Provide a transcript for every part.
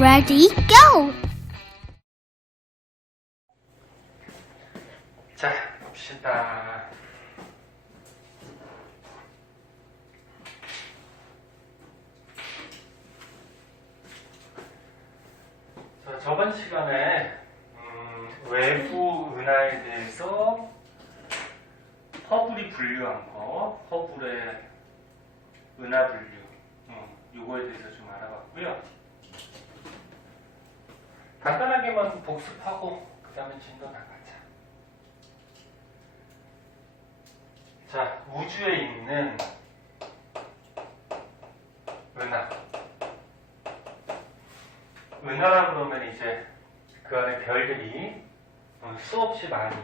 Ready, go! 자, 봅시다. 자, 저번 시간에 외부 은하에 대해서 허블이 분류한 거, 허블의 은하 분류, 이거에 대해서 좀 알아봤고요. 간단하게만 복습하고 그 다음에 진도 나가자. 자, 우주에 있는 은하라 그러면 이제 그 안에 별들이 수없이 많이,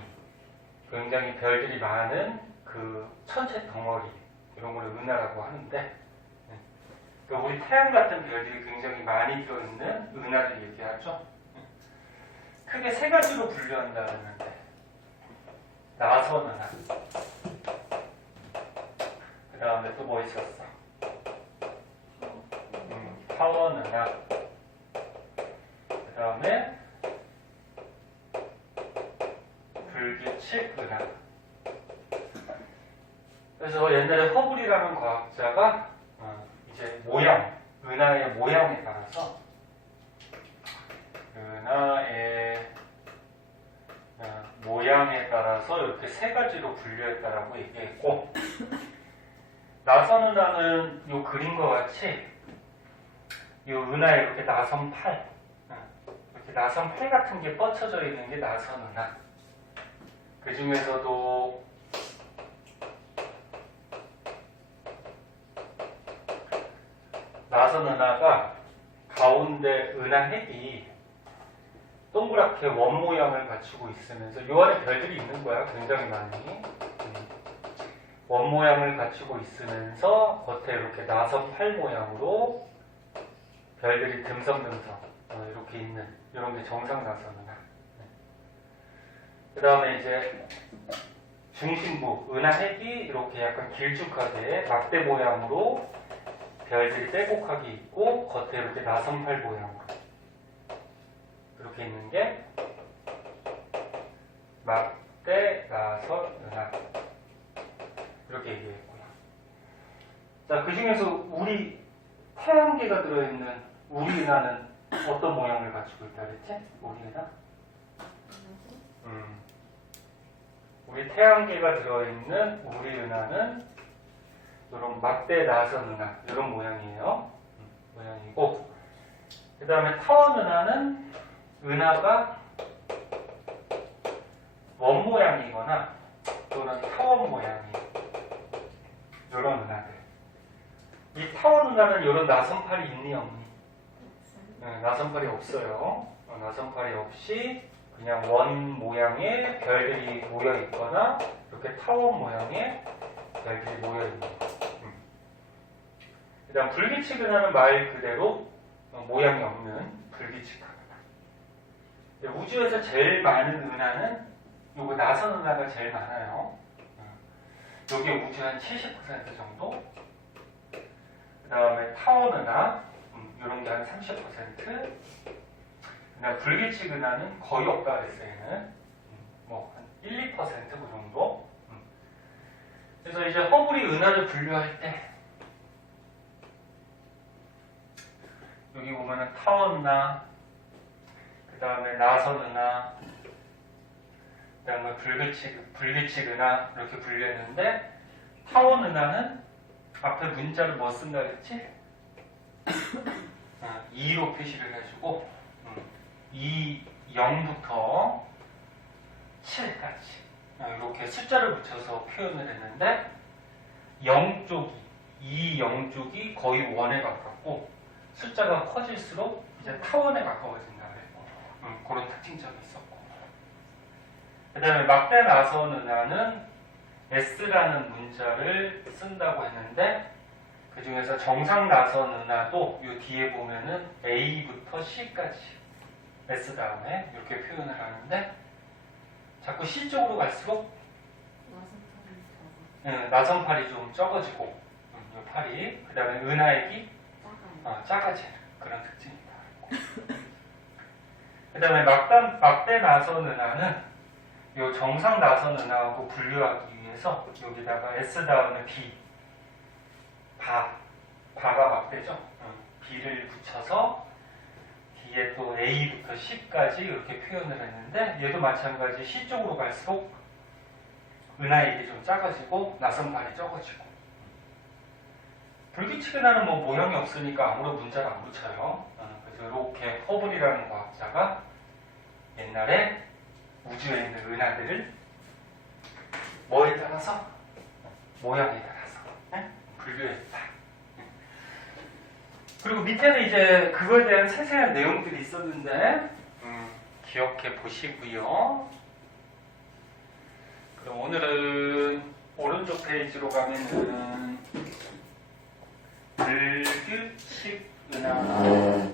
굉장히 별들이 많은 그 천체 덩어리, 이런 걸 은하라고 하는데, 그러니까 우리 태양 같은 별들이 굉장히 많이 들어있는 은하를 얘기하죠. 크게 세 가지로 분류한다는데, 나선 은하, 그 다음에 또 뭐 있었어? 타원 은하, 그 다음에 불규칙 은하. 그래서 옛날에 허블이라는 과학자가 이제 은하의 모양에 따라서 이렇게 세 가지로 분류했다라고 얘기했고, 나선 은하는 요 그림과 같이 요 은하에 이렇게 나선 팔, 이렇게 나선 팔 같은 게 뻗쳐져 있는 게 나선 은하. 그 중에서도 나선 은하가 가운데 은하 핵이 동그랗게 원 모양을 갖추고 있으면서 요 안에 별들이 있는 거야. 굉장히 많이. 원 모양을 갖추고 있으면서 겉에 이렇게 나선 팔 모양으로 별들이 듬성듬성 이렇게 있는 이런 게 정상 나선 은하. 그 다음에 이제 중심부 은하 핵이 이렇게 약간 길쭉하게 막대 모양으로 별들이 빼곡하게 있고 겉에 이렇게 나선팔 모양으로 이렇게 있는 게 막대 나선 은하, 이렇게 얘기했고요. 자, 그 중에서 우리 태양계가 들어있는 우리 은하는 어떤 모양을 갖추고 있다 그랬지? 우리 은하? 우리 태양계가 들어있는 우리 은하는 이런 막대 나선 은하, 이런 모양이에요. 모양이고, 그 다음에 타원 은하는 은하가 원 모양이거나 또는 타원 모양이, 이런 은하들. 이 타원 은하는 이런 나선팔이 있니 없니? 나선팔이 없어요. 나선팔이 없이 그냥 원 모양의 별들이 모여 있거나 이렇게 타원 모양의 별들이 모여 있는 거. 그다음 불규칙 은하는 말 그대로 모양이 없는 불규칙한 은하. 우주에서 제일 많은 은하는 요거 나선 은하가 제일 많아요. 여기 우주 한 70% 정도. 그 다음에 타원 은하, 이런 게 한 30%. 그다음 불규칙 은하는 거의 없다 그랬어요. 얘는 뭐 한 1, 2% 그 정도. 그래서 이제 허블이 은하를 분류할 때 여기 보면은 타원 은하, 그 다음에 나선 은하, 그 다음에 불규칙 은하 이렇게 분류했는데, 타원 은하는 앞에 문자를 뭐 쓴다 그랬지? 2로 표시를 해주고 0부터 7까지 이렇게 숫자를 붙여서 표현을 했는데, 0쪽이 거의 1에 가깝고 숫자가 커질수록 이제 타원에 가까워진다 그래요. 그런 특징점이 있었고, 그 다음에 막대 나선 은하는 S라는 문자를 쓴다고 했는데, 그 중에서 정상 나선 은하도 이 뒤에 보면은 A부터 C까지 S 다음에 이렇게 표현을 하는데, 자꾸 C 쪽으로 갈수록 나선팔이 좀 적어지고, 이 팔이, 그 다음에 은하액이 작아지는 그런 특징이 있다. 그 다음에 막대 나선 은하는 요 정상 나선 은하하고 분류하기 위해서 여기다가 S 다음에 B, 바가 막대죠. B를 붙여서 뒤에 또 A부터 C까지 이렇게 표현을 했는데 얘도 마찬가지 C 쪽으로 갈수록 은하액이 좀 작아지고 나선팔이 적어지고 불규칙 은하는 뭐 모형이 없으니까 아무런 문자를 안 붙여요. 그래서 이렇게 허블이라는 과학자가 옛날에 우주에 있는 은하들을 뭐에 따라서? 모양에 따라서 분류했다. 그리고 밑에는 이제 그거에 대한 세세한 내용들이 있었는데 기억해 보시고요. 그럼 오늘은 오른쪽 페이지로 가면은 불규칙 은하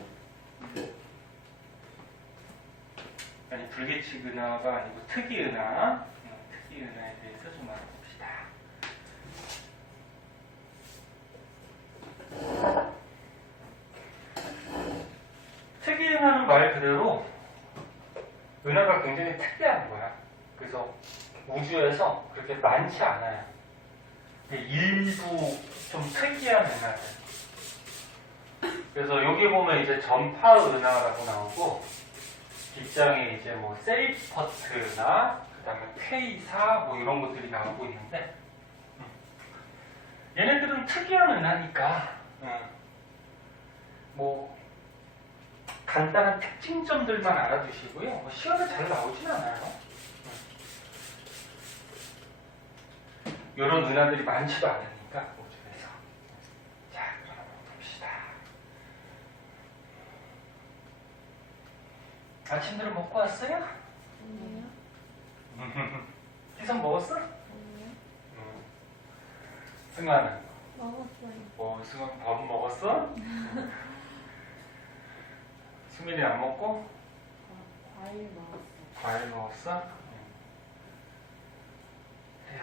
아니 불규칙 은하가 아니고 특이 은하 특이 은하에 대해서 좀 알아봅시다. 특이 은하는 말 그대로 은하가 굉장히 특이한 거야. 그래서 우주에서 그렇게 많지 않아요. 일부 좀 특이한 은하들. 그래서 여기 보면 이제 전파 은하라고 나오고 뒷장에 이제 뭐 세이퍼트나 그다음에 K4 뭐 이런 것들이 나오고 있는데 얘네들은 특이한 은하니까 뭐 간단한 특징점들만 알아두시고요. 뭐 시험에 잘 나오진 않아요. 이런 은하들이 많지도 않으니까 우주에서. 자, 그럼 봅시다. 아침들은 먹고 왔어요? 아니요. 희선 먹었어? 아니요. 승아는? 먹었어요. 승아 밥 먹었어? 수민이 안 먹고? 과일 먹었어. 과일 먹었어?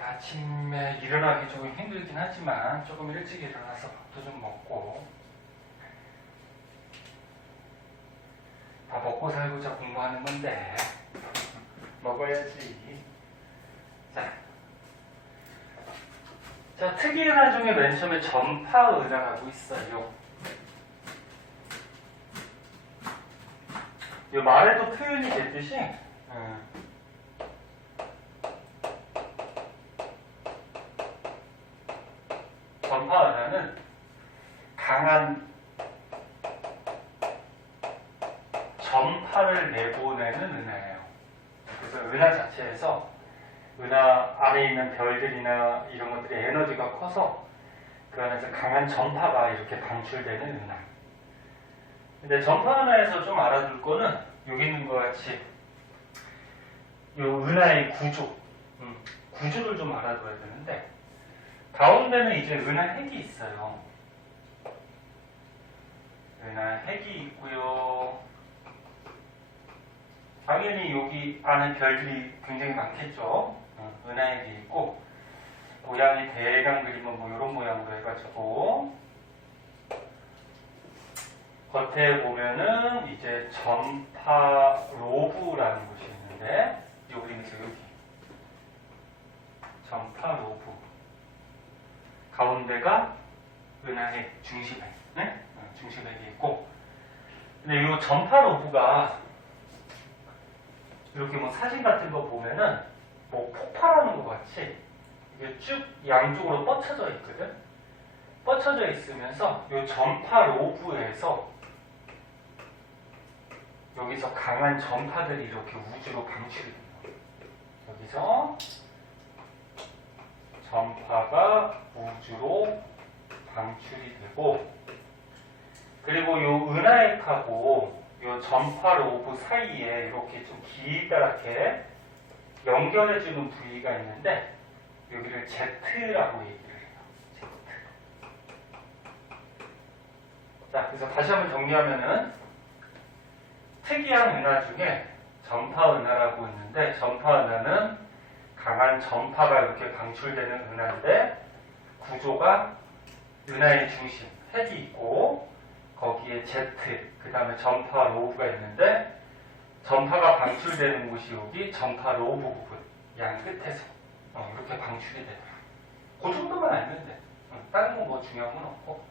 아침에 일어나기 조금 힘들긴 하지만 조금 일찍 일어나서 밥도 좀 먹고 다 먹고 살고자 공부하는 건데 먹어야지. 자, 특이 은하 중에 맨 처음에 전파 은하라고 있어요. 이 말에도 표현이 됐듯이 전파 은하는 강한 전파를 내보내는 은하예요. 그래서 은하 자체에서 은하 안에 있는 별들이나 이런 것들이 에너지가 커서 그 안에서 강한 전파가 이렇게 방출되는 은하. 근데 전파 은하에서 좀 알아둘 거는 여기 있는 것 같이 이 은하의 구조를 좀 알아둬야 되는데 가운데는 이제 은하 핵이 있어요. 은하 핵이 있고요. 당연히 여기 안에 별들이 굉장히 많겠죠. 은하 핵이 있고 모양이 대강 그리면 뭐 이런 모양으로 해가지고 겉에 보면은 이제 전파 로브라는 곳이 있는데 여기 전파 로브 가운데가 은하핵 중심핵 중심핵이 있고 근데 이 전파 로브가 이렇게 뭐 사진 같은 거 보면은 뭐 폭발하는 것 같이 이게 쭉 양쪽으로 뻗쳐져 있거든. 뻗쳐져 있으면서 이 전파 로브에서 여기서 강한 전파들이 이렇게 우주로 방출이 됩니다. 여기서 전파가 우주로 방출이 되고 그리고 이 은하핵하고 이 전파 로브 사이에 이렇게 좀 기다랗게 연결해주는 부위가 있는데 여기를 Z라고 얘기를 해요. Z. 자, 그래서 다시 한번 정리하면은 특이한 은하 중에 전파 은하라고 있는데 전파 은하는 강한 전파가 이렇게 방출되는 은하인데 구조가 은하의 중심, 핵이 있고 거기에 Z, 그 다음에 전파 로브가 있는데 전파가 방출되는 곳이 여기 전파 로브 부분, 양 끝에서 이렇게 방출이 되더라. 그 정도만 알면 돼. 다른 거 뭐 중요한 건 없고.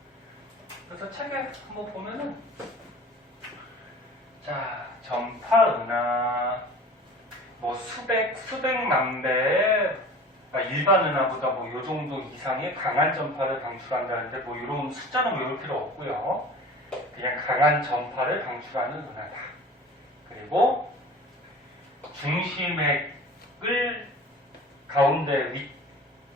그래서 책에 한번 보면은 자, 전파 은하 뭐 수백만 배의 일반 은하보다 뭐 요 정도 이상의 강한 전파를 방출한다는데 뭐 이런 숫자는 외울 필요 없고요. 그냥 강한 전파를 방출하는 은하다. 그리고 중심액을 가운데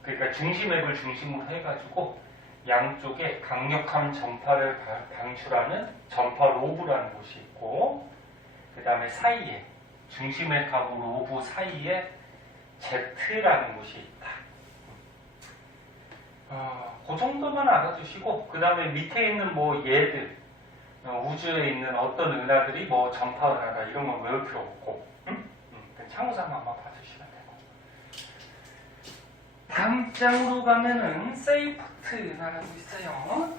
그러니까 중심액을 중심으로 해가지고 양쪽에 강력한 전파를 방출하는 전파 로브라는 곳이 있고, 그 다음에 사이에 중심액하고 로브 사이에 Z라는 곳이 있다. 그 정도만 알아두시고, 그 다음에 밑에 있는 뭐 얘들, 우주에 있는 어떤 은하들이 뭐 전파 은하다 이런 건 외울 필요 없고, 참고삼아 한번 봐주시면 되고. 다음 장으로 가면은 세이프트 은하라고 있어요.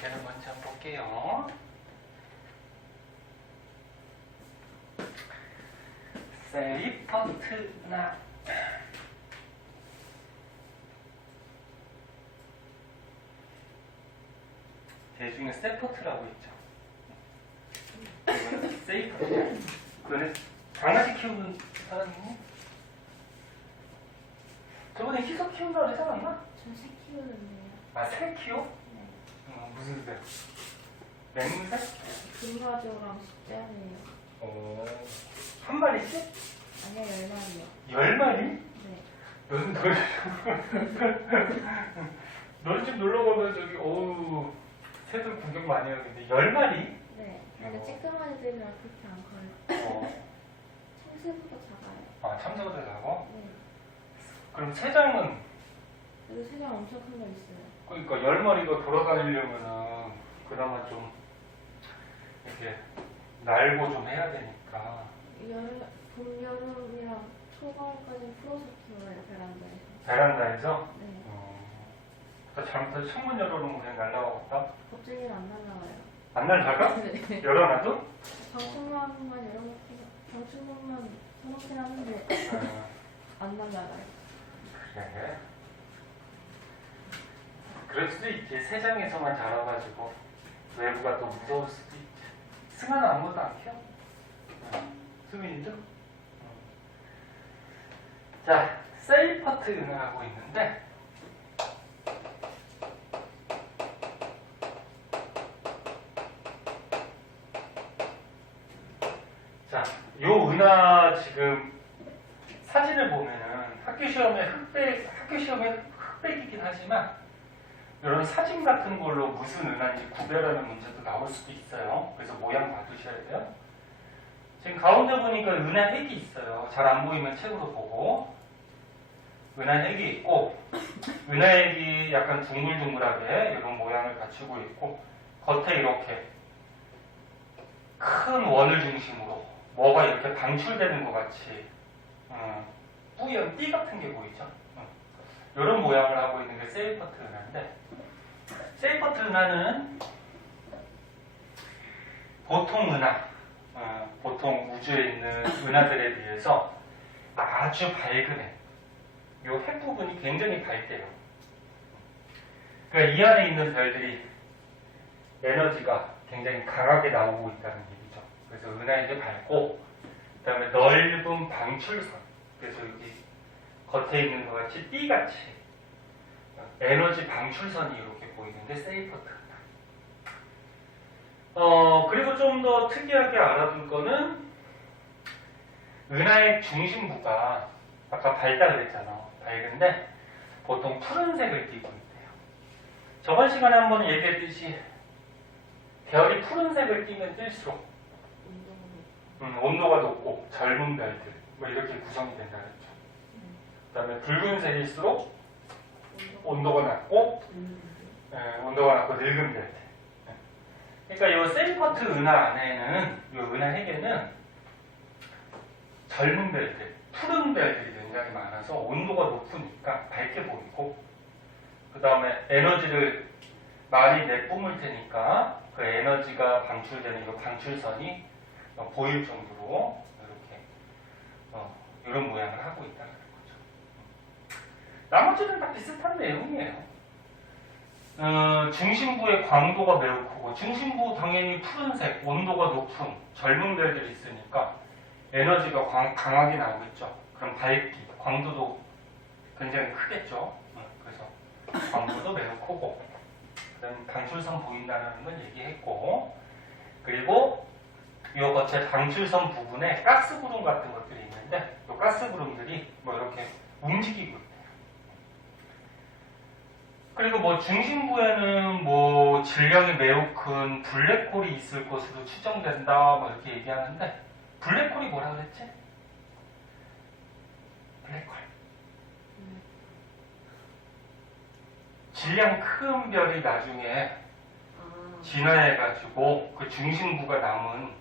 걔를 먼저 볼게요. 세이프트 은하. 대중에 세포트라고 있죠. 세이프트. 그거는 강아지 키우는 사람이니? 저번에 희석 키운다고 그러지 않았나? 저새 키우는데요. 아, 새 키워? 네. 무슨 새? 맹새? 금가조랑 숫자네요. 한 마리씩? 아니요, 10마리요. 10마리? 네. 너희 집 놀러 가면 저기, 어우, 새들 구경 많이 하겠는데, 10마리? 네. 근데 쬐끄만 애들이랑 그렇게 안 커요. 참새보다 작아요. 아, 참새보다 작아? 네. 그럼 새장은, 여기 세장 엄청 큰 거 있어요. 그러니까 10마리가 돌아다니려면은, 그나마 좀, 이렇게, 날고 좀 해야 되니까. 봄, 여름이랑 초가을까지 풀어서 키워요, 베란다에서. 베란다에서? 네. 잘못해서 창문 열어놓으면 그냥 날라가겠다? 겁쟁이는 안 날라와요. 안 날라가? 네. 열어놔도? 방충망만 열어놓고, 방충망만 사놓긴 하는데, 안 날라가요. 그래. 그럴 수도 있지. 새장에서만 자라가지고 외부가 또 무서울 수도 있지. 승아는 아무것도 안 키워? 수민이도? 자, 세이퍼트 은하라고 있는데, 자, 요 은하 지금 사진을 보면은 학교 시험에 흑백이긴 하지만 이런 사진 같은 걸로 무슨 은하인지 구별하는 문제도 나올 수도 있어요. 그래서 모양 봐두셔야 돼요. 지금 가운데 보니까 은하 핵이 있어요. 잘 안 보이면 책으로 보고. 은하 핵이 있고, 은하 핵이 약간 둥글둥글하게 이런 모양을 갖추고 있고, 겉에 이렇게 큰 원을 중심으로 뭐가 이렇게 방출되는 것 같이 뿌연 띠 같은 게 보이죠? 이런 모양을 하고 있는 게 세이퍼트 은하인데, 세이퍼트 은하는 보통 은하, 보통 우주에 있는 은하들에 비해서 아주 밝은 애. 요 핵 부분이 굉장히 밝대요. 그러니까 이 안에 있는 별들이 에너지가 굉장히 강하게 나오고 있다는 얘기죠. 그래서 은하에게 밝고, 그 다음에 넓은 방출선. 그래서 여기 겉에 있는 것 같이 띠같이 에너지 방출선이 이렇게 보이는데 세이퍼트 은하. 그리고 좀 더 특이하게 알아둘 거는 은하의 중심부가 아까 밝다 그랬잖아. 밝은데 보통 푸른색을 띠고 있대요. 저번 시간에 한번 얘기했듯이 별이 푸른색을 띠면 띨수록 온도가 높고 젊은 별들 뭐 이렇게 구성이 된다 그랬죠. 그 다음에 붉은색일수록 온도가 낮고 늙은 별들. 그러니까 이 세이퍼트 은하 안에는, 이 은하 핵에는 젊은 별들, 푸른 별들이 굉장히 많아서 온도가 높으니까 밝게 보이고, 그 다음에 에너지를 많이 내뿜을 테니까 그 에너지가 방출되는 이 방출선이 보일 정도로 이렇게 이런 모양을 하고 있다는 거죠. 나머지는 다 비슷한 내용이에요. 중심부의 광도가 매우 크고, 중심부 당연히 푸른색, 온도가 높은 젊은 별들이 있으니까 에너지가 강하게 나오겠죠. 그럼 밝기, 광도도 굉장히 크겠죠. 그래서 광도도 매우 크고, 그럼 방출선 보인다는 건 얘기했고, 그리고 이 거체 방출선 부분에 가스 구름 같은 것들이 있는데, 이 가스 구름들이 뭐 이렇게 움직이고 있대요. 그리고 뭐 중심부에는 뭐 질량이 매우 큰 블랙홀이 있을 것으로 추정된다, 뭐 이렇게 얘기하는데, 블랙홀이 뭐라 그랬지? 블랙홀. 질량 큰 별이 나중에 진화해가지고 그 중심부가 남은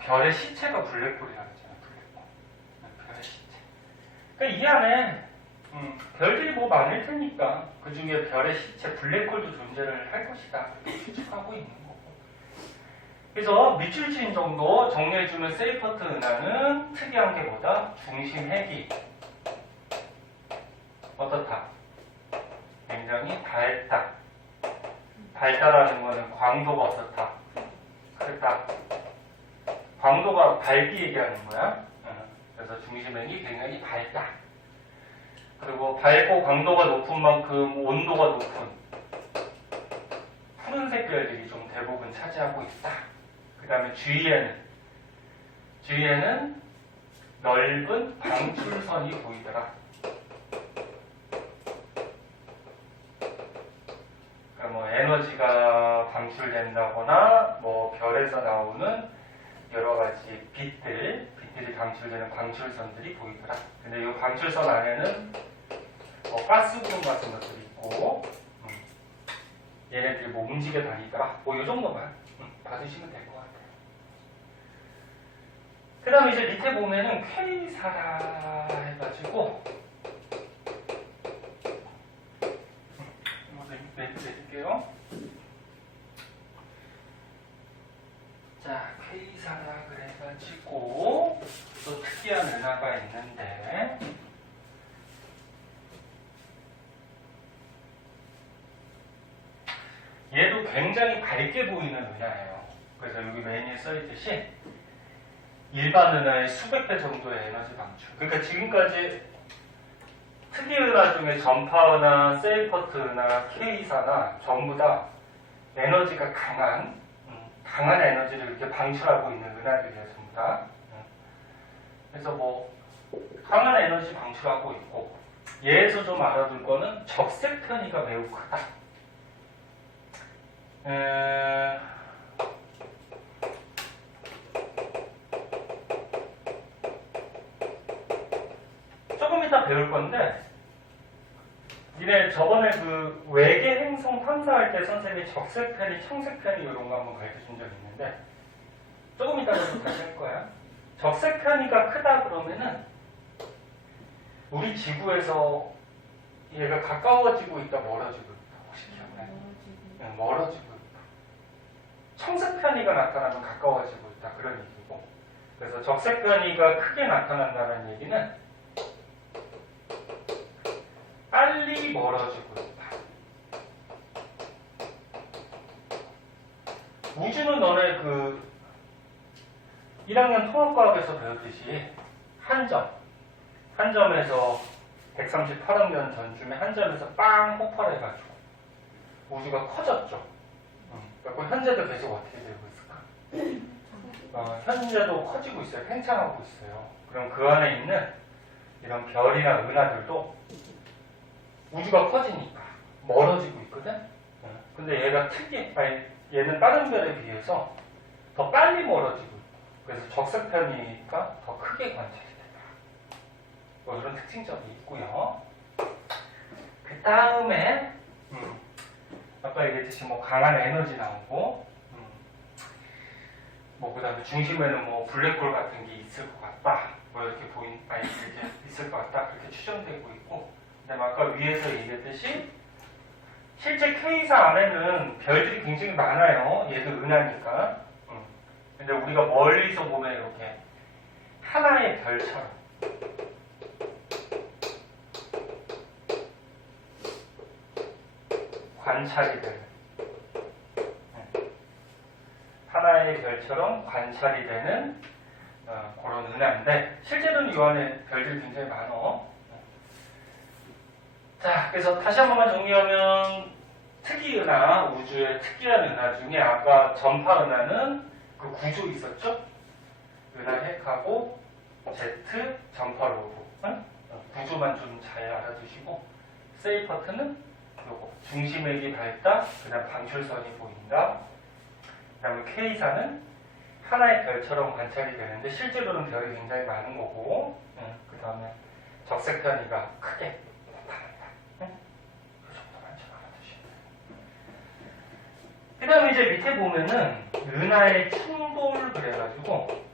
별의 시체가 블랙홀이라고 했잖아요. 블랙홀. 별의 시체. 그러니까 이 안에 별들이 뭐 많을 테니까 그 중에 별의 시체 블랙홀도 존재를 할 것이다. 추측하고 있는 거고. 그래서 밑줄 친 정도 정리해주면 세이퍼트 은하는 특이한 게 뭐다? 중심 핵이 어떻다? 굉장히 밝다. 밝다라는 거는 광도가 어떻다? 크다. 광도가 밝기 얘기하는 거야. 그래서 중심핵이 굉장히 밝다. 그리고 밝고 광도가 높은 만큼 온도가 높은 푸른색 별들이 좀 대부분 차지하고 있다. 그 다음에 주위에는 넓은 방출선이 보이더라. 그러니까 뭐 에너지가 방출된다거나 뭐 별에서 나오는 여러 가지 빛들이 방출되는 방출선들이 보이더라. 근데 이 방출선 안에는 뭐 가스 구름 같은 것들이 있고, 얘네들이 뭐 움직여 다니더라. 뭐 이 정도만 받으시면 될 것 같아요. 그 다음에 이제 밑에 보면은 퀘이사라 해가지고, 멘트 해줄게요. 자, 퀘이사라 그래가지고 또 특이한 은하가 있는데, 얘도 굉장히 밝게 보이는 은하예요. 그래서 여기 메뉴에 써있듯이 일반 은하의 수백 배 정도의 에너지 방출. 그러니까 지금까지 특이 은하 중에 전파 은하, 세이퍼트 은하, K사나 전부 다 에너지가 강한 에너지를 이렇게 방출하고 있는 은하들이에요, 전부 다. 그래서 뭐 강한 에너지 방출하고 있고, 얘에서 좀 알아둘 거는 적색 편의가 매우 크다. 조금 이따 배울 건데, 니네 저번에 그 외계 행성 탐사할 때 선생님이 적색 편이, 청색 편이 이런 거 한번 가르쳐 준 적 있는데, 조금 이따가도 다시 할 거야. 적색 편이가 크다 그러면은 우리 지구에서 얘가 가까워지고 있다, 멀어지고 있다. 혹시 기억나요? 멀어지고 있다. 청색 편이가 나타나면 가까워지고 있다, 그런 얘기고. 그래서 적색 편이가 크게 나타난다는 얘기는 빨리 멀어지고 있다. 우주는 너네 그 1학년 통합과학에서 배웠듯이 한 점에서 138억 년 전쯤에 한 점에서 빵 폭발해가지고 우주가 커졌죠. 그래서 현재도 계속 어떻게 되고 있을까? 현재도 커지고 있어요. 팽창하고 있어요. 그럼 그 안에 있는 이런 별이나 은하들도 우주가 커지니까 멀어지고 있거든? 근데 얘가 얘는 다른 별에 비해서 더 빨리 멀어지고 있고, 그래서 적색 편이니까 더 크게 관찰이 된다. 뭐 이런 특징점이 있고요. 그 다음에 아까 얘기했듯이 뭐 강한 에너지 나오고, 뭐 그다음에 중심에는 뭐 블랙홀 같은 게 있을 것 같다. 뭐 이렇게 이렇게 있을 것 같다. 그렇게 추정되고 있고, 그다음에 아까 위에서 얘기했듯이 실제 K사 안에는 별들이 굉장히 많아요. 얘도 은하니까. 근데 우리가 멀리서 보면 이렇게 하나의 별처럼 관찰이 되는, 하나의 별처럼 관찰이 되는 그런 은하인데, 실제로는 이 안에 별들이 굉장히 많어. 자, 그래서 다시 한 번만 정리하면 특이 은하, 우주의 특이한 은하 중에 아까 전파 은하는 그 구조 있었죠? 은하 핵하고 Z 전파 로브, 구조만 좀 잘 알아두시고, 세이퍼트는 요거 중심액이 밝다, 그 다음 방출선이 보인다. 그 다음에 K사는 하나의 별처럼 관찰이 되는데 실제로는 별이 굉장히 많은 거고, 그 다음에 적색 편이가 크게 나타난다. 그 정도만 좀 알아두시면 돼요. 그 다음에 이제 밑에 보면은 은하의 충돌 그래가지고,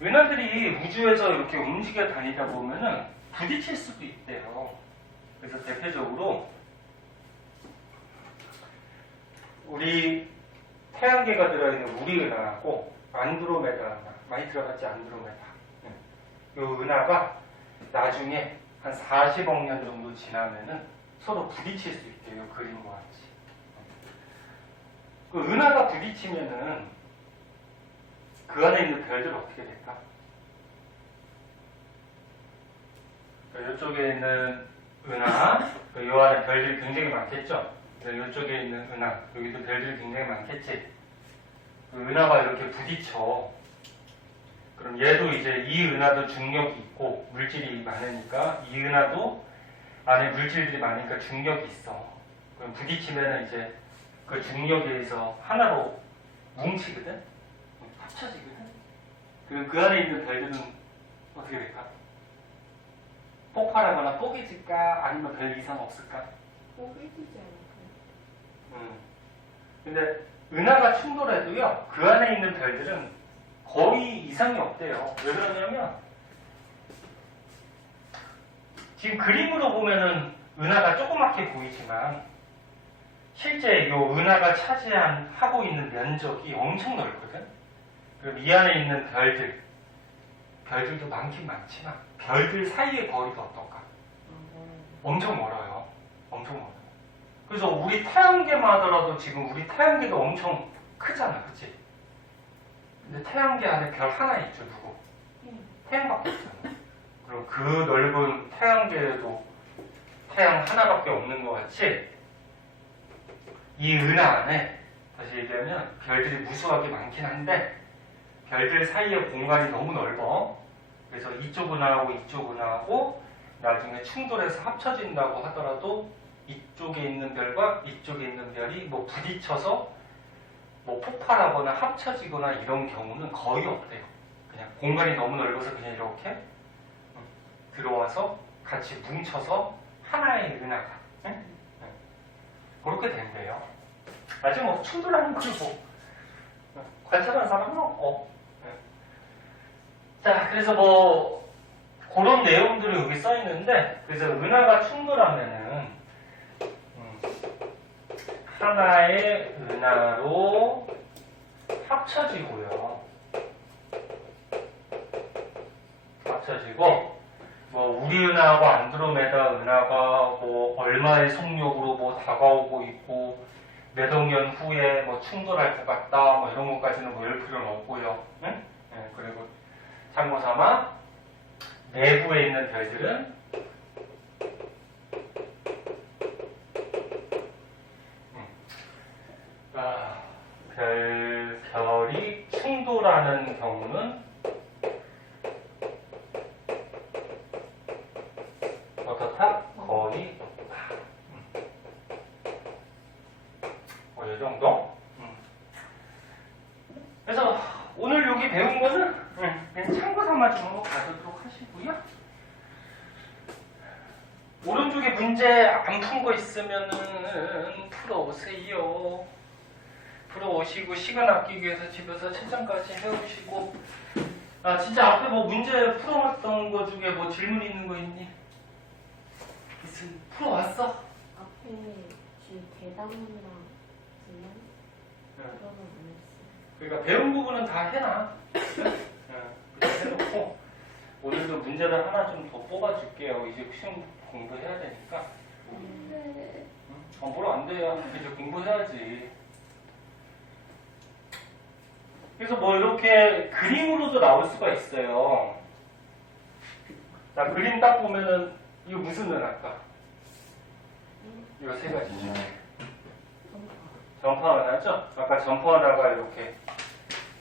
은하들이 우주에서 이렇게 움직여 다니다 보면은 부딪힐 수도 있대요. 그래서 대표적으로 우리 태양계가 들어있는 우리 은하하고 안드로메다 은하, 많이 들어봤지? 안드로메다. 이 은하가 나중에 한 40억 년 정도 지나면은 서로 부딪힐 수 있대요. 그림과 같이. 그 은하가 부딪히면은 그 안에 있는 별들은 어떻게 될까? 이쪽에 있는 은하, 이 안에 별들이 굉장히 많겠죠? 이쪽에 있는 은하, 여기도 별들이 굉장히 많겠지? 그 은하가 이렇게 부딪혀. 그럼 얘도 이제 이 은하도 중력이 있고 물질이 많으니까 이 은하도 안에 물질들이 많으니까 중력이 있어. 그럼 부딪히면 이제 그 중력에 의해서 하나로 뭉치거든? 합쳐지거든? 그럼 그 안에 있는 별들은 어떻게 될까? 폭발하거나 뽀개질까? 아니면 별 이상 없을까? 뽀개지지 않을까요? 근데 은하가 충돌해도요, 그 안에 있는 별들은 거의 이상이 없대요. 왜 그러냐면, 지금 그림으로 보면은 은하가 조그맣게 보이지만, 실제 이 은하가 하고 있는 면적이 엄청 넓거든? 그럼 이 안에 있는 별들도 많긴 많지만, 별들 사이의 거리가 어떨까? 엄청 멀어요. 엄청 멀어요. 그래서 우리 태양계만 하더라도 지금 우리 태양계도 엄청 크잖아, 그치? 근데 태양계 안에 별 하나 있죠, 누구? 태양밖에 없잖아. 그럼 그 넓은 태양계에도 태양 하나밖에 없는 것 같이 이 은하 안에, 다시 얘기하면 별들이 무수하게 많긴 한데 별들 사이의 공간이 너무 넓어. 그래서 이쪽 은하하고 이쪽 은하하고 나중에 충돌해서 합쳐진다고 하더라도 이쪽에 있는 별과 이쪽에 있는 별이 뭐 부딪혀서 뭐 폭발하거나 합쳐지거나 이런 경우는 거의 없대요. 그냥 공간이 너무 넓어서 그냥 이렇게 들어와서 같이 뭉쳐서 하나의 은하가 그렇게 된대요. 아직 뭐 충돌하는 걸 뭐 관찰하는 사람은 없고. 자, 그래서 뭐 그런 내용들이 여기 써 있는데, 그래서 은하가 충돌하면은 하나의 은하로 합쳐지고요. 합쳐지고, 뭐 우리 은하하고 안드로메다 은하가 뭐 얼마의 속력으로 뭐 다가오고 있고 몇 억 년 후에 뭐 충돌할 것 같다 뭐 이런 것까지는 뭐 열 필요는 없고요. 응? 네, 그리고 참고삼아 내부에 있는 별들은 별이 충돌하는 경우는 어떻다? 거의 없다. 뭐 이 정도? 그래서 오늘 여기 배운 거는 그냥 참고삼아 좀 가도록 하시고요. 오른쪽에 문제 안 푼 거 있으면은 풀어오세요. 풀어오시고 시간 아끼기 위해서 집에서 채점까지 해오시고. 아 진짜 앞에 뭐 문제 풀어왔던 거 중에 뭐 질문 있는 거 있니? 무슨 풀어왔어? 앞에 지금 대담이랑 불량 그거는 안 했어요. 그러니까 배운 부분은 다 해놔. 그냥 해놓고 오늘도 문제를 하나 좀 더 뽑아줄게요. 이제 시험 공부해야 되니까. 네. 뭘 안 돼요. 이제 공부해야지. 그래서 뭐 이렇게 그림으로도 나올 수가 있어요. 자, 그림 딱 보면은 이거 무슨 은할까? 이거 세 가지죠. 점퍼 은하죠? 아까 점퍼 은하가 이렇게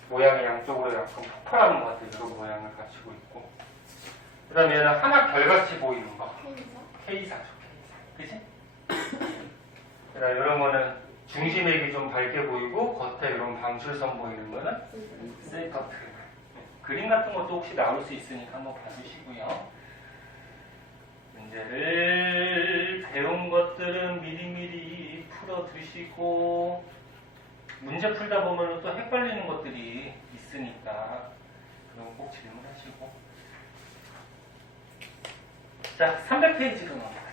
모양이 양쪽으로 약간 폭발하는 것 같아요. 이런 모양을 가지고 있고. 그 다음에 얘는 하나 별같이 보이는 거. K사죠, K사. 그치? 그 다음에 이런 거는 중심액이 좀 밝게 보이고 겉에 이런 방출선 보이는 거는 세이커트. 그림 같은 것도 혹시 나올 수 있으니까 한번 봐주시고요. 문제를 배운 것들은 미리미리 풀어두시고 문제 풀다 보면 또 헷갈리는 것들이 있으니까 그럼 꼭 질문하시고. 자, 300페이지로 넘어가자.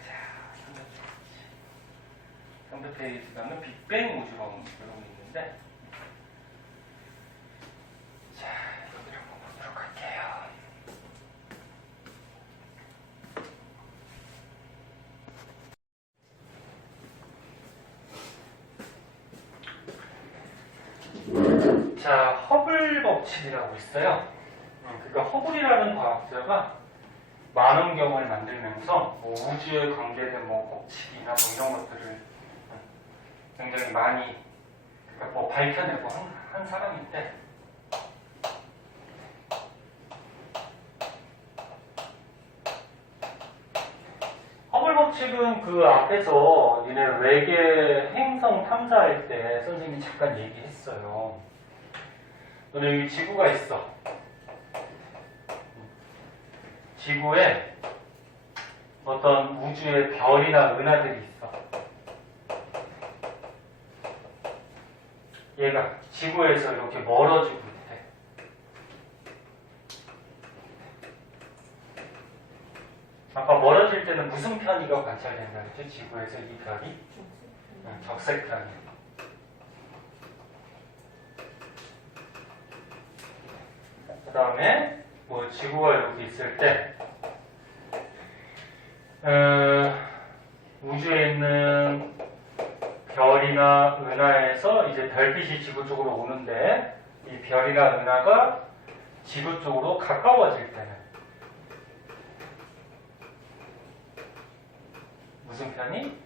300페이지 가면 빅뱅 우주론 이런 게 있는데 자, 여기를 한번 보도록 할게요. 자, 허블 법칙이라고 있어요. 그러니까 허블이라는 과학자가 만원경을 만들면서 뭐 우주에 관계된 뭐 법칙이나 뭐 이런 것들을 굉장히 많이 그러니까 뭐 밝혀내고 한 사람인데 허블 법칙은 그 앞에서 얘네 외계 행성 탐사할 때 선생님이 잠깐 얘기했어요. 너는 여기 지구가 있어. 지구에 어떤 우주의 별이나 은하들이 있어. 얘가 지구에서 이렇게 멀어지고 있대. 아까 멀어질 때는 무슨 편이가 관찰된다 그랬죠? 지구에서 이 별이? 적색편이. 그 다음에 뭐 지구가 이렇게 있을 때 우주에 있는 별이나 은하에서 이제 별빛이 지구 쪽으로 오는데 이 별이나 은하가 지구 쪽으로 가까워질 때는 무슨 편이?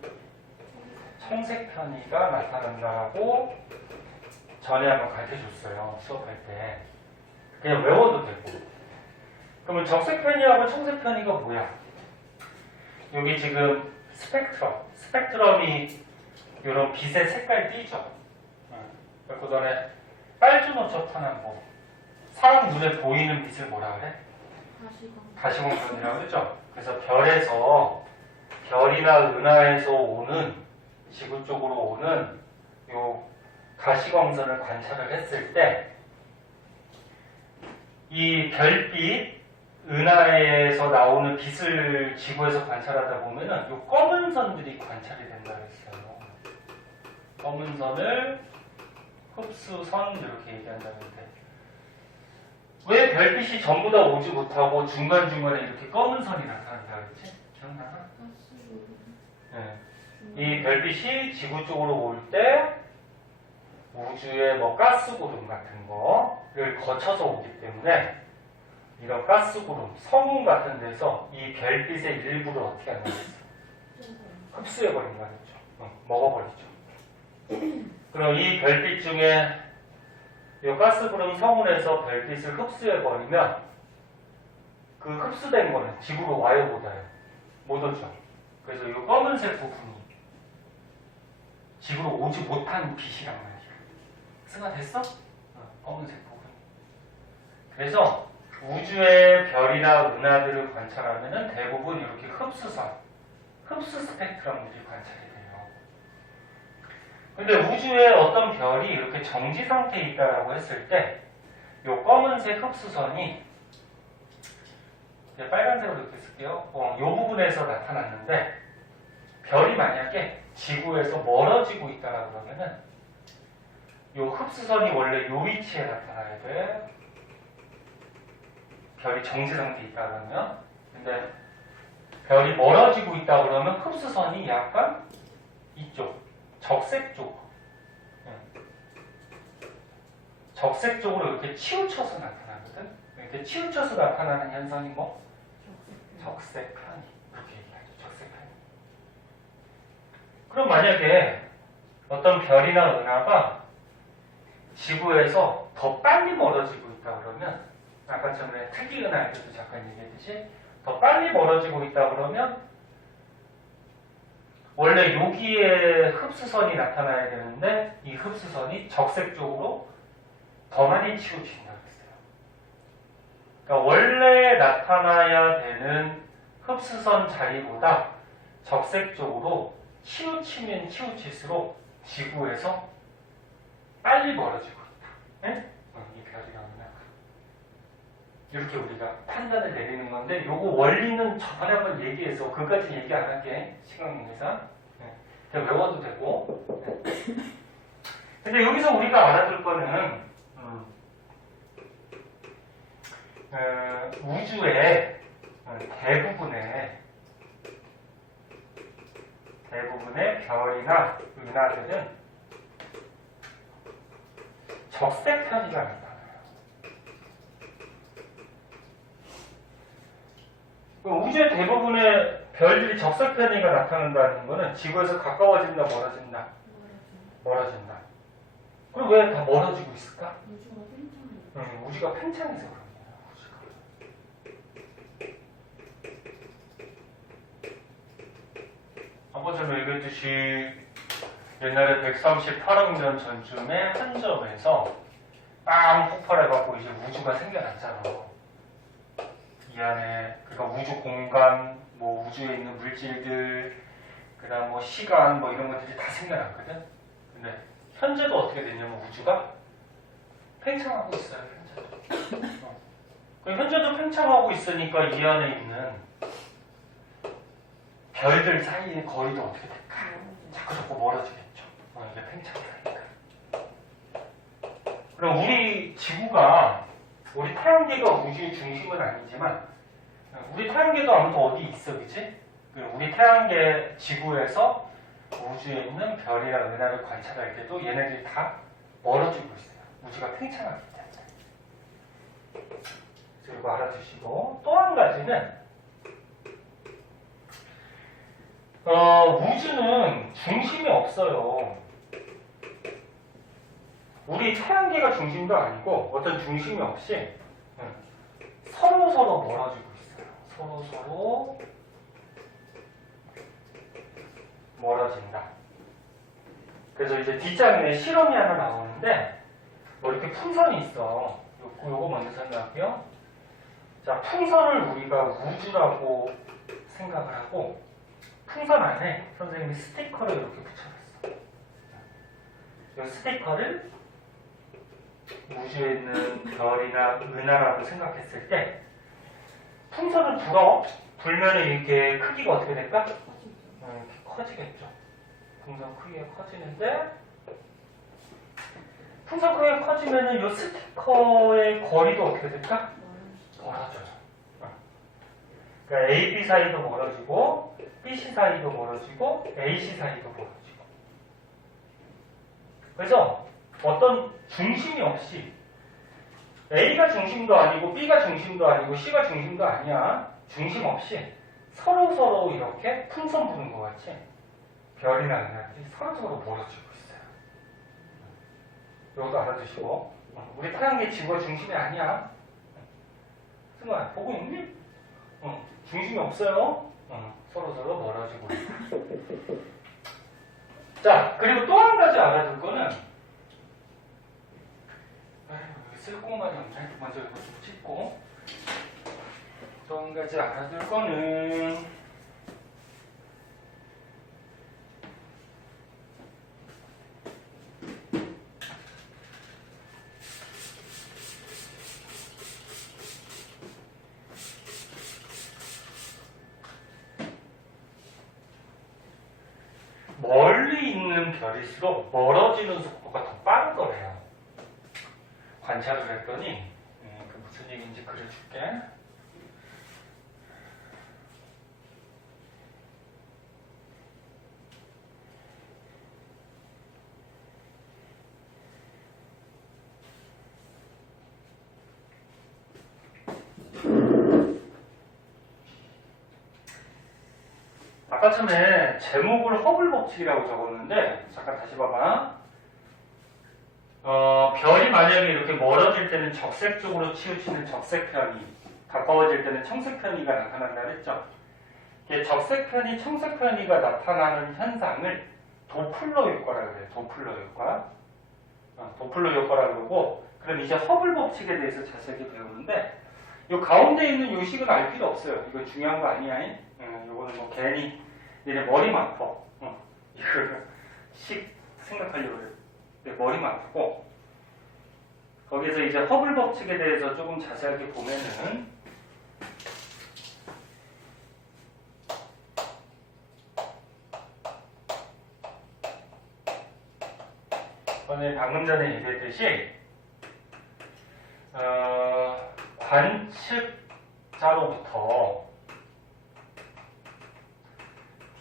청색 편이가 나타난다고 전에 한번 가르쳐줬어요. 수업할 때. 그냥 외워도 되고. 그러면 적색 편이하고 청색 편이가 뭐야? 여기 지금 스펙트럼이 이런 빛의 색깔 띄죠. 그 전에 빨주노초탄한 뭐 사람 눈에 보이는 빛을 뭐라 그래? 가시광선이라고 그랬죠. 그래서 별에서 별이나 은하에서 오는 지구 쪽으로 오는 요 가시광선을 관찰을 했을 때 이 별빛 은하에서 나오는 빛을 지구에서 관찰하다 보면은 요 검은 선들이 관찰이 된다 그랬어요. 검은 선을 흡수선 이렇게 얘기한다는데 왜 별빛이 전부 다 오지 못하고 중간중간에 이렇게 검은 선이 나타난다 그랬지? 기억나나? 네. 이 별빛이 지구 쪽으로 올 때 우주의 뭐 가스구름 같은 거를 거쳐서 오기 때문에 이런 가스구름, 성운 같은 데서 이 별빛의 일부를 어떻게 하는 거겠어? 흡수해버린 거겠죠. 먹어버리죠. 그럼 이 별빛 중에 이 가스구름 성운에서 별빛을 흡수해버리면 그 흡수된 거는 지구로 와요, 못 와요? 못 오죠. 그래서 이 검은색 부분이 지구로 오지 못한 빛이란 말이야. 승화 됐어? 검은색 부분. 그래서 우주의 별이나 은하들을 관찰하면은 대부분 이렇게 흡수선, 흡수 스펙트럼들이 관찰이 돼요. 근데 우주에 어떤 별이 이렇게 정지 상태에 있다라고 했을 때, 이 검은색 흡수선이 빨간색으로 이렇게 쓸게요. 이 부분에서 나타났는데, 별이 만약에 지구에서 멀어지고 있다라 그러면은 요 흡수선이 원래 요 위치에 나타나야 돼. 별이 정지 상태에 있다 그러면. 근데 별이 멀어지고 있다 그러면 흡수선이 약간 이쪽 적색 쪽, 적색 쪽으로 이렇게 치우쳐서 나타나거든. 이렇게 치우쳐서 나타나는 현상이 뭐? 적색하니. 그렇게 얘기하죠. 적색하니. 그럼 만약에 어떤 별이나 은하가 지구에서 더 빨리 멀어지고 있다 그러면, 아까 전에 특이 은하에서도 잠깐 얘기했듯이 더 빨리 멀어지고 있다 그러면 원래 여기에 흡수선이 나타나야 되는데 이 흡수선이 적색 쪽으로 더 많이 치우친다고 했어요. 그러니까 원래 나타나야 되는 흡수선 자리보다 적색 쪽으로 치우치면 치우칠수록 지구에서 빨리 멀어지고 있다. 네? 이 별이랑 은하가. 이렇게 우리가 판단을 내리는 건데 요거 원리는 저번에 한번 얘기해서 그까지 얘기 안 할게. 시간 관계상. 그냥 외워도 되고. 근데 여기서 우리가 알아둘 거는 우주의 대부분의 별이나 은하들은 적색 편이가 나타나요. 우주의 대부분의 별들이 적색 편이가 나타난다는 것은 지구에서 가까워진다, 멀어진다? 멀어진다. 그럼 왜 다 멀어지고 있을까? 우주가 팽창해서 그런 거예요. 아까 전에 얘기했듯이 옛날에 138억 년 전쯤에 한 점에서 빵 폭발해갖고 이제 우주가 생겨났잖아. 이 안에 그러니까 우주 공간, 뭐 우주에 있는 물질들, 그다음 뭐 시간, 뭐 이런 것들이 다 생겨났거든. 근데 현재도 어떻게 됐냐면 우주가 팽창하고 있어요. 현재도. 현재도 팽창하고 있으니까 이 안에 있는 별들 사이의 거리도 어떻게 될까? 자꾸 멀어지겠죠. 이게 팽창이니까. 그럼 우리 지구가, 우리 태양계가 우주의 중심은 아니지만 우리 태양계도 아무튼 어디 있어, 그치? 우리 태양계 지구에서 우주에 있는 별이나 은하를 관찰할 때도 얘네들이 다 멀어지고 있어요. 우주가 팽창하기 때문에. 그리고 알아두시고, 또 한 가지는 우주는 중심이 없어요. 우리 태양계가 중심도 아니고 어떤 중심이 없이 서로 멀어지고 있어요. 서로 멀어진다. 그래서 이제 뒷장에 실험이 하나 나오는데 뭐 이렇게 풍선이 있어. 요거 먼저 생각할게요. 자, 풍선을 우리가 우주라고 생각을 하고 풍선 안에 선생님이 스티커를 이렇게 붙여놨어. 이 스티커를 우주에 있는 별이나 은하라고 생각했을 때 풍선을 불면은 이렇게 크기가 어떻게 될까? 이렇게 커지겠죠. 풍선 크기가 커지는데 풍선 크기가 커지면은 이 스티커의 거리도 어떻게 될까? 멀어져요. 그러니까 AB 사이도 멀어지고 BC 사이도 멀어지고 AC 사이도 멀어지고. 그래서 어떤 중심이 없이 A가 중심도 아니고 B가 중심도 아니고 C가 중심도 아니야. 중심 없이 서로 이렇게 풍선 부는 것 같이 별이나 은하들이 서로 멀어지고 있어요. 이것도 알아두시고 우리 태양계 지구가 중심이 아니야. 승아 보고 있니? 중심이 없어요. 서로 멀어지고 있다. 자, 그리고 또 한 가지 알아둘 거는 쓸 공간이 없네. 먼저 이거 좀 찍고 또 한 가지 알아둘 거는 멀리 있는 별일수록 멀어지는 속도가 더 빠른 거래요. 관찰을 했더니 그 무슨 얘기인지 그려줄게. 아까 처음에 제목을 허블 법칙이라고 적었는데 잠깐 다시 봐봐. 별이 만약에 이렇게 멀어질 때는 적색 쪽으로 치우치는 적색 편이, 가까워질 때는 청색 편이가 나타난다 그랬죠. 적색 편이, 청색 편이가 나타나는 현상을 도플러 효과라고 그래요. 도플러 효과. 도플러 효과라고 그러고, 그럼 이제 허블 법칙에 대해서 자세하게 배우는데, 이 가운데 있는 이 식은 알 필요 없어요. 이거 중요한 거 아니야. 이거는 뭐 괜히 얘네 머리만 아파. 이거 식 생각하려고 그래. 내 머리만 아프고, 거기서 이제 허블 법칙에 대해서 조금 자세하게 보면은, 방금 전에 얘기했듯이 관측자로부터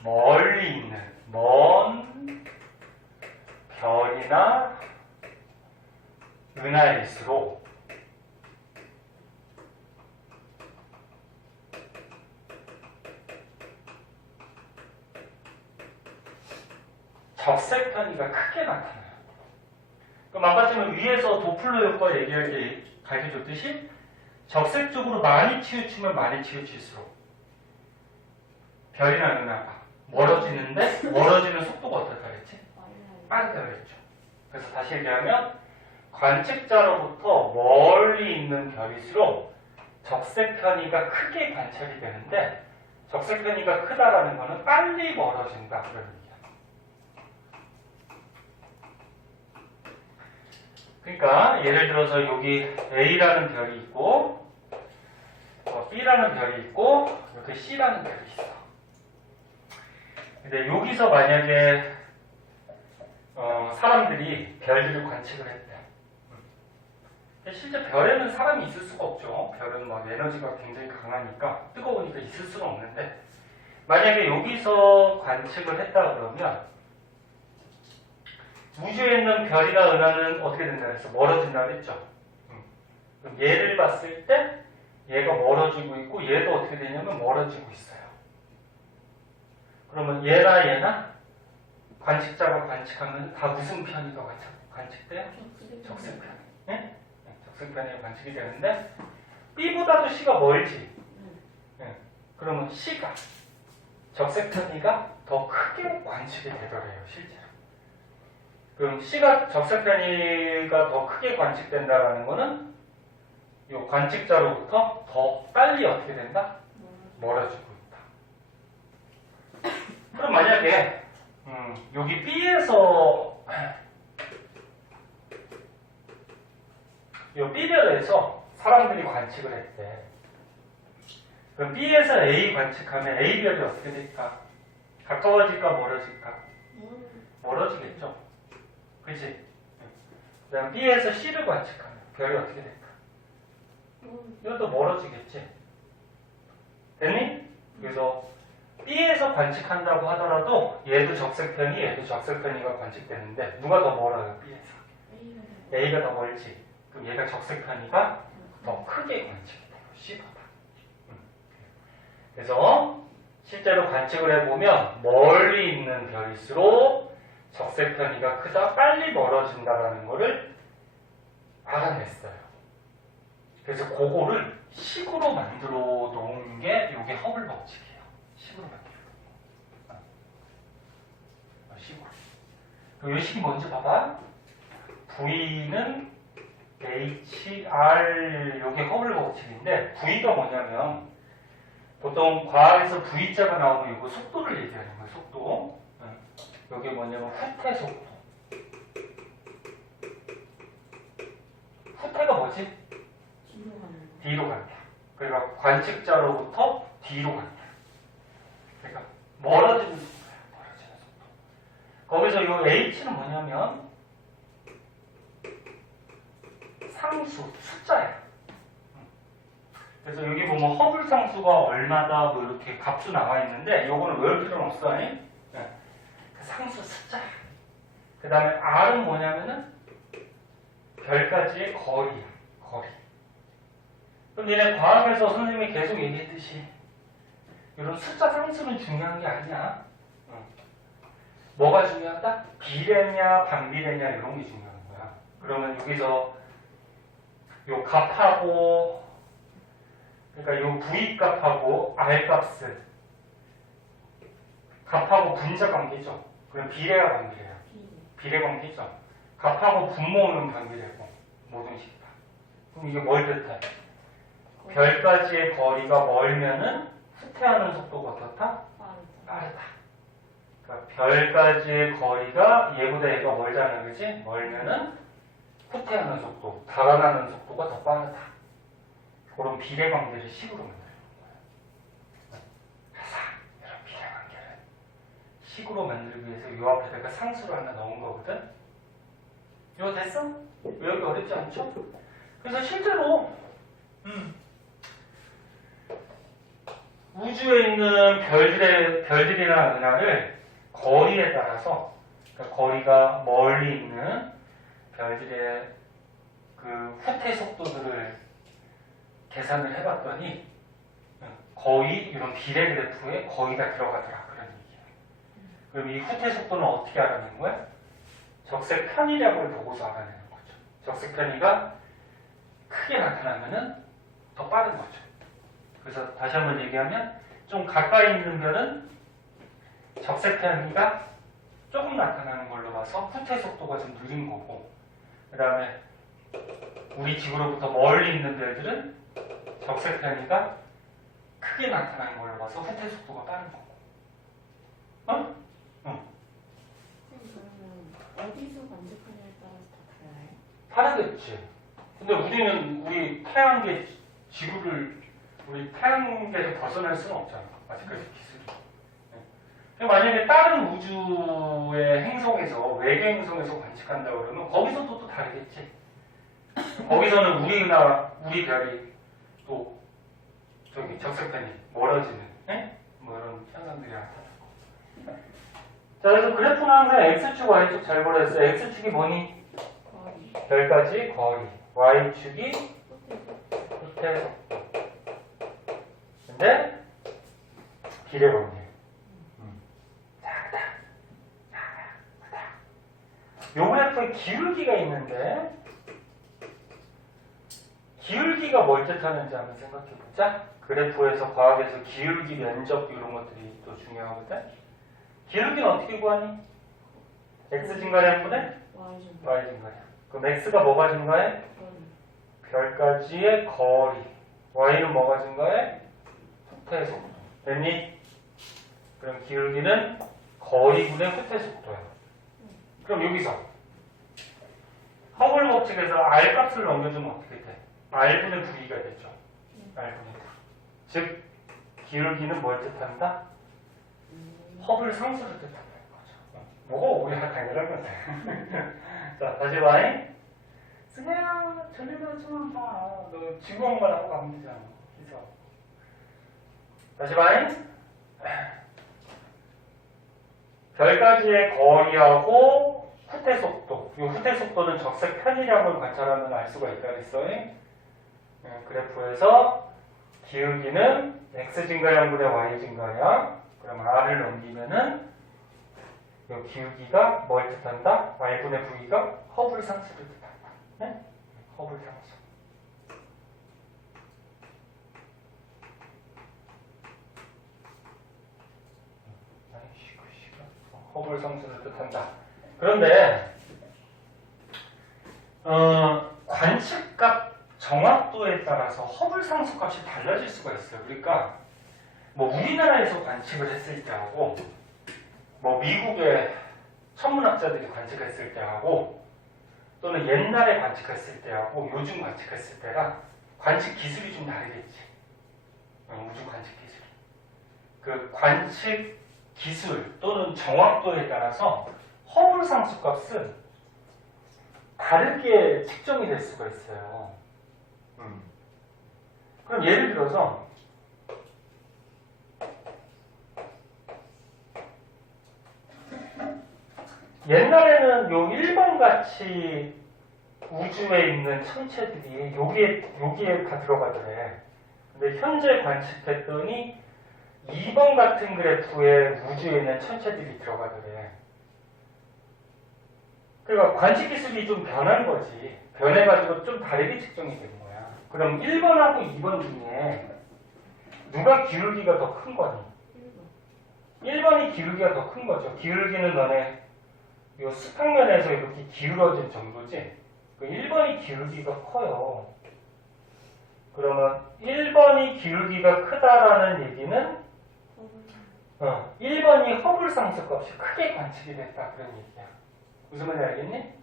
멀리 있는 먼 별이나 은하일수록 적색 편이가 크게 나타나요. 그럼 아까 전에 위에서 도플러 효과 얘기할 때 가르쳐줬듯이 적색 쪽으로 많이 치우치면 많이 치우칠수록 별이나 은하가 멀어지는데 멀어지는 속도가 어떻다 그랬지? 빠르다 그랬죠. 그래서 다시 얘기하면 관측자로부터 멀리 있는 별일수록 적색 편이가 크게 관찰이 되는데 적색 편이가 크다라는 것은 빨리 멀어진다 그런 얘기야. 그러니까 예를 들어서 여기 A라는 별이 있고 B라는 별이 있고 이렇게 C라는 별이 있어. 근데 여기서 만약에 사람들이 별들을 관측을 했대. 실제 별에는 사람이 있을 수가 없죠. 별은 막 에너지가 굉장히 강하니까 뜨거우니까 있을 수는 없는데 만약에 여기서 관측을 했다 그러면 우주에 있는 별이나 은하는 어떻게 된다 그래서 멀어진다 그랬죠. 그럼 얘를 봤을 때 얘가 멀어지고 있고 얘도 어떻게 되냐면 멀어지고 있어요. 그러면 얘나 관측자가 관측하면 다 무슨 편이가 관측돼요? 적색 편. 네? 적색 편이 관측이 되는데 B보다도 C가 멀지. 네. 그러면 C가 적색 편이가 더 크게 관측이 되더래요. 실제로. 그럼 C가 적색 편이가 더 크게 관측된다라는 거는 이 관측자로부터 더 빨리 어떻게 된다? 멀어지고 있다. 그럼 만약에 여기 B에서 이 B별에서 사람들이 관측을 했대. 그럼 B에서 A 관측하면 A별이 어떻게 될까? 가까워질까 멀어질까? 멀어지겠죠. 그치? 그 다음 B에서 C를 관측하면 별이 어떻게 될까? 이것도 멀어지겠지. 됐니? 그래서 B에서 관측한다고 하더라도 얘도 적색편이 얘도 적색편이가 관측되는데 누가 더 멀어요? B에서. A가 더 멀지. 그럼 얘가 적색편이가 더 크게 관측이 돼요. C보다. 그래서 실제로 관측을 해보면 멀리 있는 별일수록 적색편이가 크다, 빨리 멀어진다라는 거를 알아냈어요. 그래서 그거를 식으로 만들어 놓은 게 이게 허블 법칙이에요. 식으로 만들어 놓은 거. 식으로. 그럼 이 식이 뭔지 봐봐. V는 HR, 이게 허블 법칙인데 V가 뭐냐면 보통 과학에서 V자가 나오면 이거 속도를 얘기하는 거예요. 속도. 여기 뭐냐면 후퇴 속도. 후퇴가 뭐지? 뒤로 간다. 그러니까 관측자로부터 뒤로 간다. 그러니까 멀어지는 속도예요. 멀어지는 속도. 거기서 이 h는 뭐냐면 상수, 숫자야. 그래서 여기 보면 허블 상수가 얼마다 뭐 이렇게 값도 나와 있는데 요거는 외울 필요는 없어. 네. 상수 숫자. 그 다음에 R은 뭐냐면은 별까지의 거리야. 거리. 그럼 얘네 과학에서 선생님이 계속 얘기했듯이 이런 숫자 상수는 중요한 게 아니야. 뭐가 중요하다? 비례냐 반비례냐 이런 게 중요한 거야. 그러면 여기서 요 값하고 그러니까 요 V 값하고 R 값은 값하고 분자 관계죠. 그럼 비례가 관계예요. 비례 관계죠. 값하고 분모는 관계되고 모든 식이다. 그럼 이게 뭘 뜻해? 별까지의 거리가 멀면은 후퇴하는 속도가 어떻다? 빠르다. 그러니까 별까지의 거리가 얘보다 얘가 멀잖아, 그지? 멀면은 후퇴하는 속도, 달아나는 속도가 더 빠르다. 그런 비례 관계를 식으로 만드는 거예요. 그래서 이런 비례 관계를 식으로 만들기 위해서 이 앞에다가 상수를 하나 넣은 거거든. 이거 됐어? 여기 어렵지 않죠? 그래서 실제로 우주에 있는 별들이나 은하를 거리에 따라서, 그러니까 거리가 멀리 있는 별들의 그 후퇴 속도들을 계산을 해봤더니 거의 이런 비례 그래프에 거의 다 들어가더라. 그런 얘기예요. 그럼 이 후퇴 속도는 어떻게 알아내는 거야? 적색 편의량을 보고서 알아내는 거죠. 적색 편의가 크게 나타나면은 더 빠른 거죠. 그래서 다시 한번 얘기하면 좀 가까이 있는 별은 적색 편의가 조금 나타나는 걸로 봐서 후퇴 속도가 좀 느린 거고, 그 다음에 우리 지구로부터 멀리 있는 별들은 적색 편의가 크게 나타나는 걸로 봐서 후퇴 속도가 빠른 거고. 어? 응. 그러면 어디서 관측하냐에 따라서 다 달라요? 다르겠지. 근데 우리는 우리 태양계 지구를 우리 태양계에서 벗어날 수는 없잖아. 아직까지 기술이. 만약에 다른 우주의 행성에서 외계 행성에서 관측한다 그러면 거기서도 또 다르겠지. 거기서는 우리 별이 또 저기 적색편이 멀어지는 뭐 이런 현상들이 나타나고. 자, 그래서 그래프는 항상 x축, y축 잘 보냈어. x축이 뭐니? 거리. 별까지 거리. y축이 후퇴 속도. 근데 비례 관계. 요 그래프에 기울기가 있는데 기울기가 뭘 뜻하는지 한번 생각해보자. 그래프에서 과학에서 기울기, 면적 이런 것들이 또 중요하거든. 기울기는 어떻게 구하니? x 증가량분의 y 증가량. 그럼 x가 뭐가 증가해? 별까지의 거리. y는 뭐가 증가해? 후퇴 속도. 됐니? 그럼 기울기는 거리분의 후퇴 속도야. 그럼 여기서 허블 법칙에서 R 값을 넘겨주면 어떻게 돼? R분의 V가 되죠. R분의 V. 즉 기울기는 뭘 뜻한다? 허블 상수를 뜻한다는 거죠. 뭐가 오야 당연한 건데. 자, 다시 봐. 승혜야, 전리면 좀 봐. 너 지구공만 하고 가면 되잖아. 그래서 다시 봐. 별까지의 거리하고 후퇴 속도. 이 후퇴 속도는 적색 편의량을 관찰하면 알 수가 있다 그랬어. 그래프에서 기울기는 x 증가량분의 y 증가량. 그럼 r을 넘기면은 이 기울기가 뭘 뜻한다? y분의 v가 허블 상수를 뜻한다. 네? 허블 상수. 허블 상수를 뜻한다. 그런데 관측값 정확도에 따라서 허블 상수 값이 달라질 수가 있어요. 그러니까 뭐 우리나라에서 관측을 했을 때하고 뭐 미국의 천문학자들이 관측했을 때하고 또는 옛날에 관측했을 때하고 요즘 관측했을 때랑 관측 기술이 좀 다르겠지. 우주 관측 기술이. 그 관측 기술 또는 정확도에 따라서 허블 상수값은 다르게 측정이 될 수가 있어요. 그럼 예를 들어서 옛날에는 요 1번 같이 우주에 있는 천체들이 여기에 다 들어가더래. 근데 현재 관측했더니 2번 같은 그래프에 우주에 있는 천체들이 들어가더래. 그러니까 관측 기술이 좀 변한 거지. 변해가지고 좀 다르게 측정이 된 거야. 그럼 1번하고 2번 중에 누가 기울기가 더 큰 거니? 1번이 기울기가 더 큰 거죠. 기울기는 너네 요 수평면에서 이렇게 기울어진 정도지. 그 1번이 기울기가 커요. 그러면 1번이 기울기가 크다라는 얘기는 1번이 허블 상수값이 크게 관측이 됐다 그런 얘기야. 무슨 말인지 알겠니?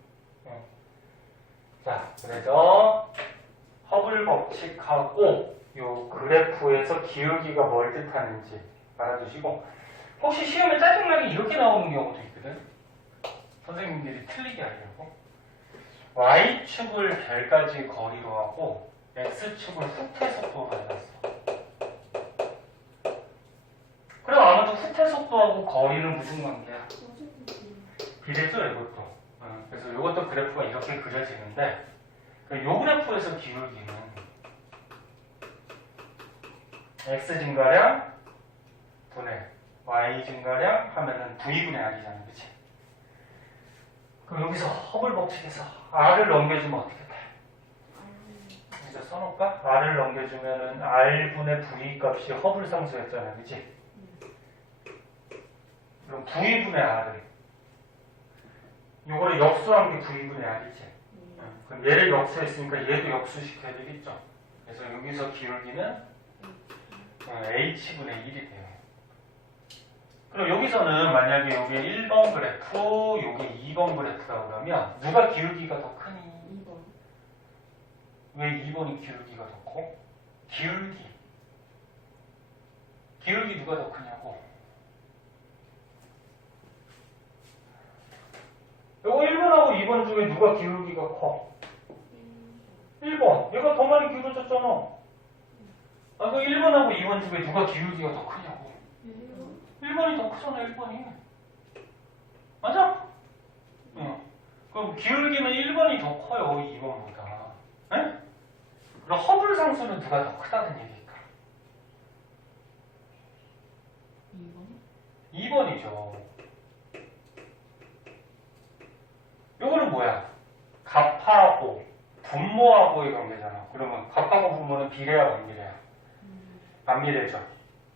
자, 그래서 허블 법칙하고 요 그래프에서 기울기가 뭘 뜻하는지 알아두시고, 혹시 시험에 짜증나게 이렇게 나오는 경우도 있거든. 선생님들이 틀리게 하려고 y축을 별까지 거리로 하고 x축을 후퇴 속도로 해놨어. 그럼 아무도 후퇴 속도하고 거리는 무슨 관계야? 비례죠, 이것도. 그래서 이것도 그래프가 이렇게 그려지는데, 요 그래프에서 기울기는 x 증가량 분의 y 증가량 하면은 v분의 r이잖아, 그치? 그럼 여기서 허블 법칙에서 r을 넘겨주면 어떻게 돼? 이제 써놓을까? r을 넘겨주면은 r분의 v 값이 허블 상수였잖아, 그치? 그럼 v분의 r을 요거를 역수한 게 v분의 r이지. 그럼 얘를 역수했으니까 얘도 역수시켜야 되겠죠. 그래서 여기서 기울기는 h분의 1이 돼요. 그럼 여기서는 만약에 여기에 1번 그래프, 여기 2번 그래프라고 그러면 누가 기울기가 더 크니? 2번. 왜 2번이 기울기가 더 커? 기울기 누가 더 크냐고. 요거 1번하고 2번 중에 누가 기울기가 커? 1번. 얘가 더 많이 기울어졌잖아. 그 1번하고 2번 중에 누가 기울기가 더 크냐고. 1번이 더 크잖아, 1번이. 맞아? 그럼 기울기는 1번이 더 커요, 2번보다. 에? 그럼 허블 상수는 누가 더 크다는 얘기일까? 2번이죠. 요거는 뭐야? 값하고 분모하고의 관계잖아. 그러면 값하고 분모는 비례야, 반비례야? 반비례죠.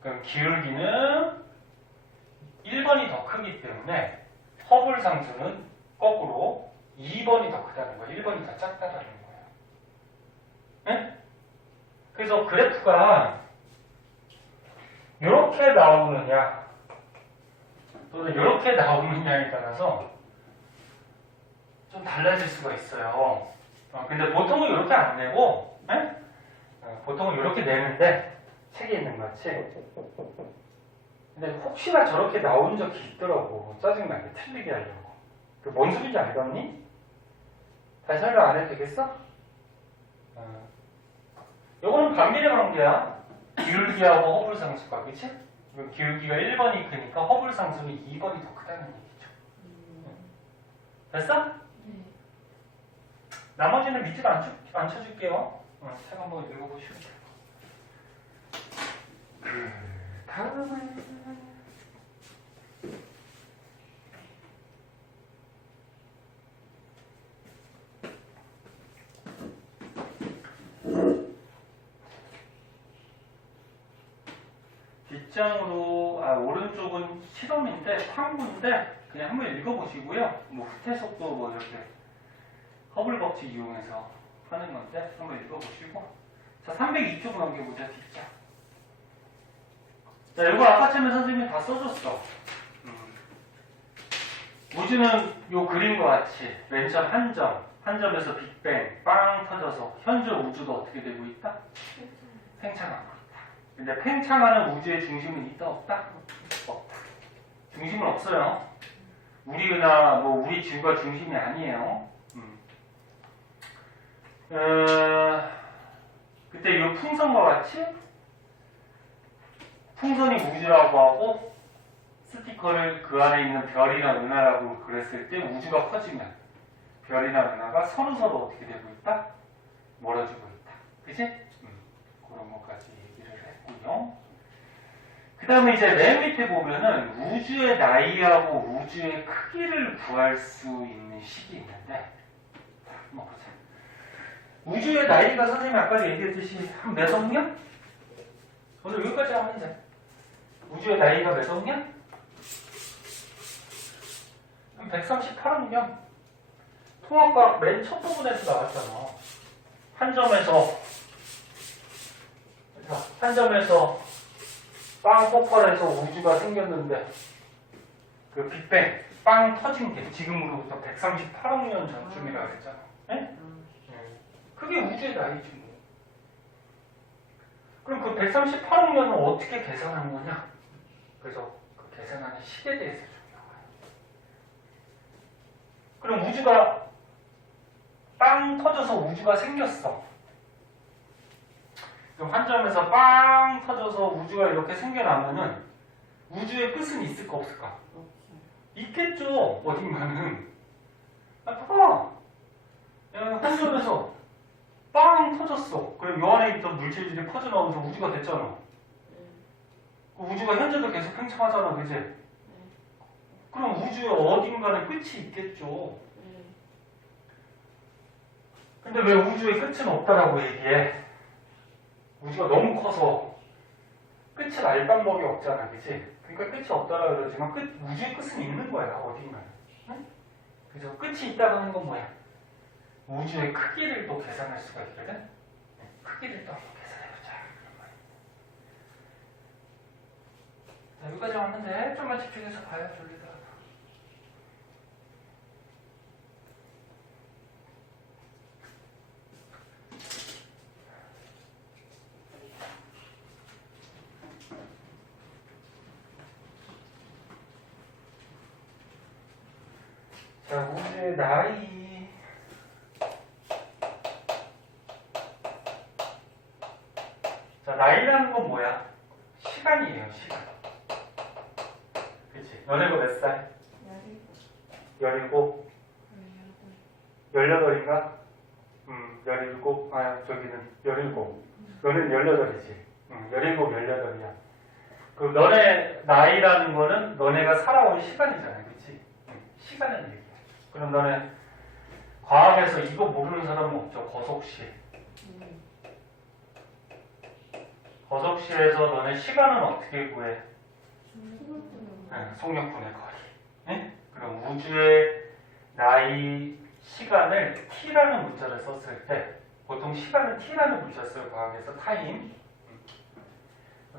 그럼 기울기는 1번이 더 크기 때문에 허블 상수는 거꾸로 2번이 더 크다는 거야. 1번이 더 작다라는 거야. 네? 그래서 그래프가 이렇게 나오느냐 또는 이렇게 나오느냐에 따라서 좀 달라질 수가 있어요. 근데 보통은 이렇게 안 내고, 네? 보통은 이렇게 내는데 책에 있는 것 같이. 근데 혹시나 저렇게 나온 적이 있더라고. 짜증나게 틀리게 하려고. 그 뭔 소리인지 알겠니? 다시 설명 안 해도 되겠어? 요거는 반비례 관계야. 기울기하고 허블 상수가, 그치? 기울기가 1번이 크니까 허블 상수는 2번이 더 크다는 얘기죠. 됐어? 네. 나머지는 밑에도 안 쳐줄게요. 책 한번 읽어보시면 돼요. 다음은 뒷장으로 오른쪽은 실험인데 탐구인데 그냥 한번 읽어보시고요. 뭐 후퇴 속도 뭐 이렇게 허블 법칙 이용해서 하는 건데 한번 읽어보시고, 자 302쪽 넘겨보자. 뒷장. 자 이거 아까쯤에 선생님이 다 써줬어. 우주는 요 그림과 같이 맨 처음 한 점에서 빅뱅 빵 터져서 현재 우주도 어떻게 되고 있다? 팽창하고 있다. 근데 팽창하는 우주의 중심은 있다 없다? 없다. 중심은 없어요. 우리 은하, 뭐 우리 지구가 중심이 아니에요. 그때 이 풍선과 같이 풍선이 우주라고 하고 스티커를 그 안에 있는 별이나 은하라고 그랬을 때 우주가 커지면 별이나 은하가 서로서로 어떻게 되고 있다? 멀어지고 있다. 그치? 그런 것까지 얘기를 했고요. 그 다음에 이제 맨 밑에 보면은 우주의 나이하고 우주의 크기를 구할 수 있는 식이 있는데, 한번 보자. 우주의 나이가 선생님이 아까 얘기했듯이 한 몇 억 년? 오늘 여기까지 하면 돼. 우주의 나이가 몇 억 년? 한 138억 년. 통합과학 맨 첫 부분에서 나왔잖아. 한 점에서 빵 폭발해서 우주가 생겼는데 그 빅뱅 빵 터진 게 지금으로부터 138억 년 전쯤이라고 했잖아. 네? 그게 우주의 나이지 뭐. 그럼 그 138억 년을 어떻게 계산한 거냐? 그래서 그 계산하는 식에 대해서 좀 나와요. 그럼 우주가 빵 터져서 우주가 생겼어. 그럼 한 점에서 빵 터져서 우주가 이렇게 생겨나면은 우주의 끝은 있을까 없을까? 있겠죠. 어딘가는. 봐봐. 한 점에서 빵 터졌어. 그럼 요 안에 있던 물질들이 퍼져나오면서 우주가 됐잖아. 우주가 현재도 계속 팽창하잖아. 그지? 그럼 우주의 어딘가는 끝이 있겠죠. 근데 왜 우주의 끝은 없다라고 얘기해? 우주가 너무 커서 끝을 알 방법이 없잖아. 그치? 그러니까 끝이 없다라고 그러지만 우주의 끝은 있는 거야. 어딘가는. 응? 그래서 끝이 있다고 하는 건 뭐야? 우주의 크기를 또 계산할 수가 있거든? 크기를 또 한번 계산해보자. 자, 여기까지 왔는데 좀만 집중해서 봐야 졸리더라도. 자, 우주의 나이. 자, 나이라는 건 뭐야? 시간이에요, 시간. 그치? 너네가 몇 살? 17? 18인가? 17? 저기는 17. 너는 18이지? 17, 18이야. 그 너네 나이라는 거는 너네가 살아온 시간이잖아, 그치? 시간은 얘기야. 그럼 너네 과학에서 이거 모르는 사람은 없죠? 거속시. 거속시에서 너네 시간은 어떻게 구해? 속력분의 거리. 네? 그럼 우주의 나이 시간을 t라는 문자를 썼을 때 보통 시간은 t라는 문자 써요. 과학에서 타임.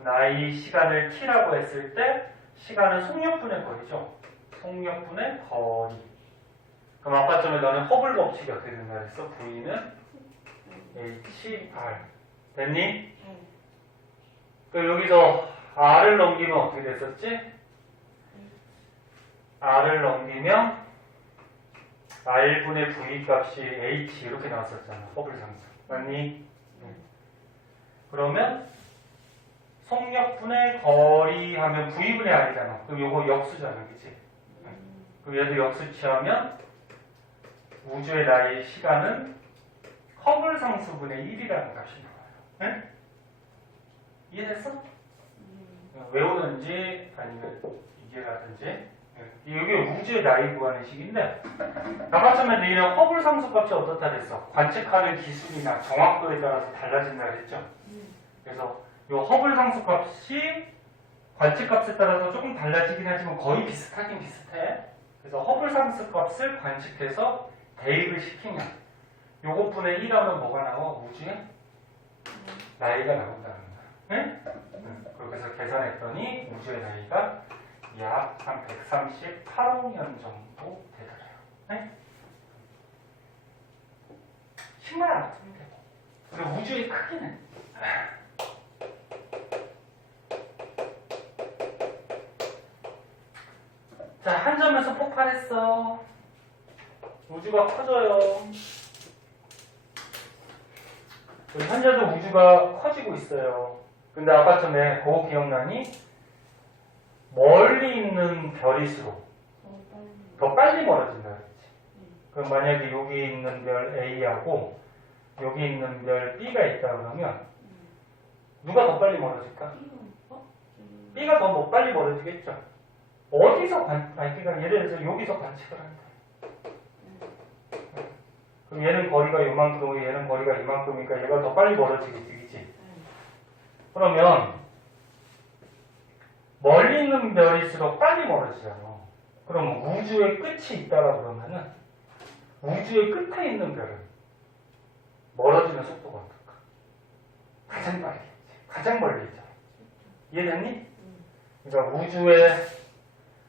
나이 시간을 t라고 했을 때 시간은 속력분의 거리죠. 속력분의 거리. 그럼 아까 전에 너는 허블 법칙이 어떻게 된다 그랬어? V는 HR. 됐니? 그럼 여기서 R을 넘기면 어떻게 됐었지? R을 넘기면 R분의 V 값이 H 이렇게 나왔었잖아. 허블 상수. 맞니? 그러면 속력분의 거리 하면 V분의 R이잖아. 그럼 요거 역수잖아. 그치? 그럼 얘도 역수 취하면 우주의 나이 시간은 허블 상수분의 1이라는 값이 나와요. 네? 이해됐어? 외우는지 아니면 이해라든지. 이게 우주의 나이 구하는 식인데 아까 처음에 너희는 허블 상수 값이 어떻다 그랬어? 관측하는 기술이나 정확도에 따라서 달라진다 그랬죠? 그래서 이 허블 상수 값이 관측 값에 따라서 조금 달라지긴 하지만 거의 비슷하긴 비슷해. 그래서 허블 상수 값을 관측해서 대입을 시키면 요것분의 1하면 뭐가 나와? 우주의 나이가 나온다는 거야. 네? 그렇게 해서 계산했더니 우주의 나이가 약 한 138억 년 정도 되더래요. 네? 식만 알아두면 되고. 그리고 우주의 크기는 자, 한 점에서 폭발했어. 우주가 커져요. 현재도 우주가 커지고 있어요. 근데 아까 전에 그거 기억나니? 멀리 있는 별일수록 더 빨리 멀어진다 그랬지. 그럼 만약에 여기 있는 별 A하고 여기 있는 별 B가 있다 그러면 누가 더 빨리 멀어질까? B가 더 빨리 멀어지겠죠. 어디서 그러니까 예를 들어서 여기서 관측을 하는 거야. 그럼 얘는 거리가 요만큼이고 얘는 거리가 이만큼이니까 얘가 더 빨리 멀어지겠지, 그치? 그러면 멀리 있는 별일수록 빨리 멀어지잖아. 그러면 우주의 끝이 있다라 그러면은 우주의 끝에 있는 별은 멀어지는 속도가 어떨까? 가장 빠르겠지. 가장 멀리 있잖아. 이해됐니? 그러니까 우주의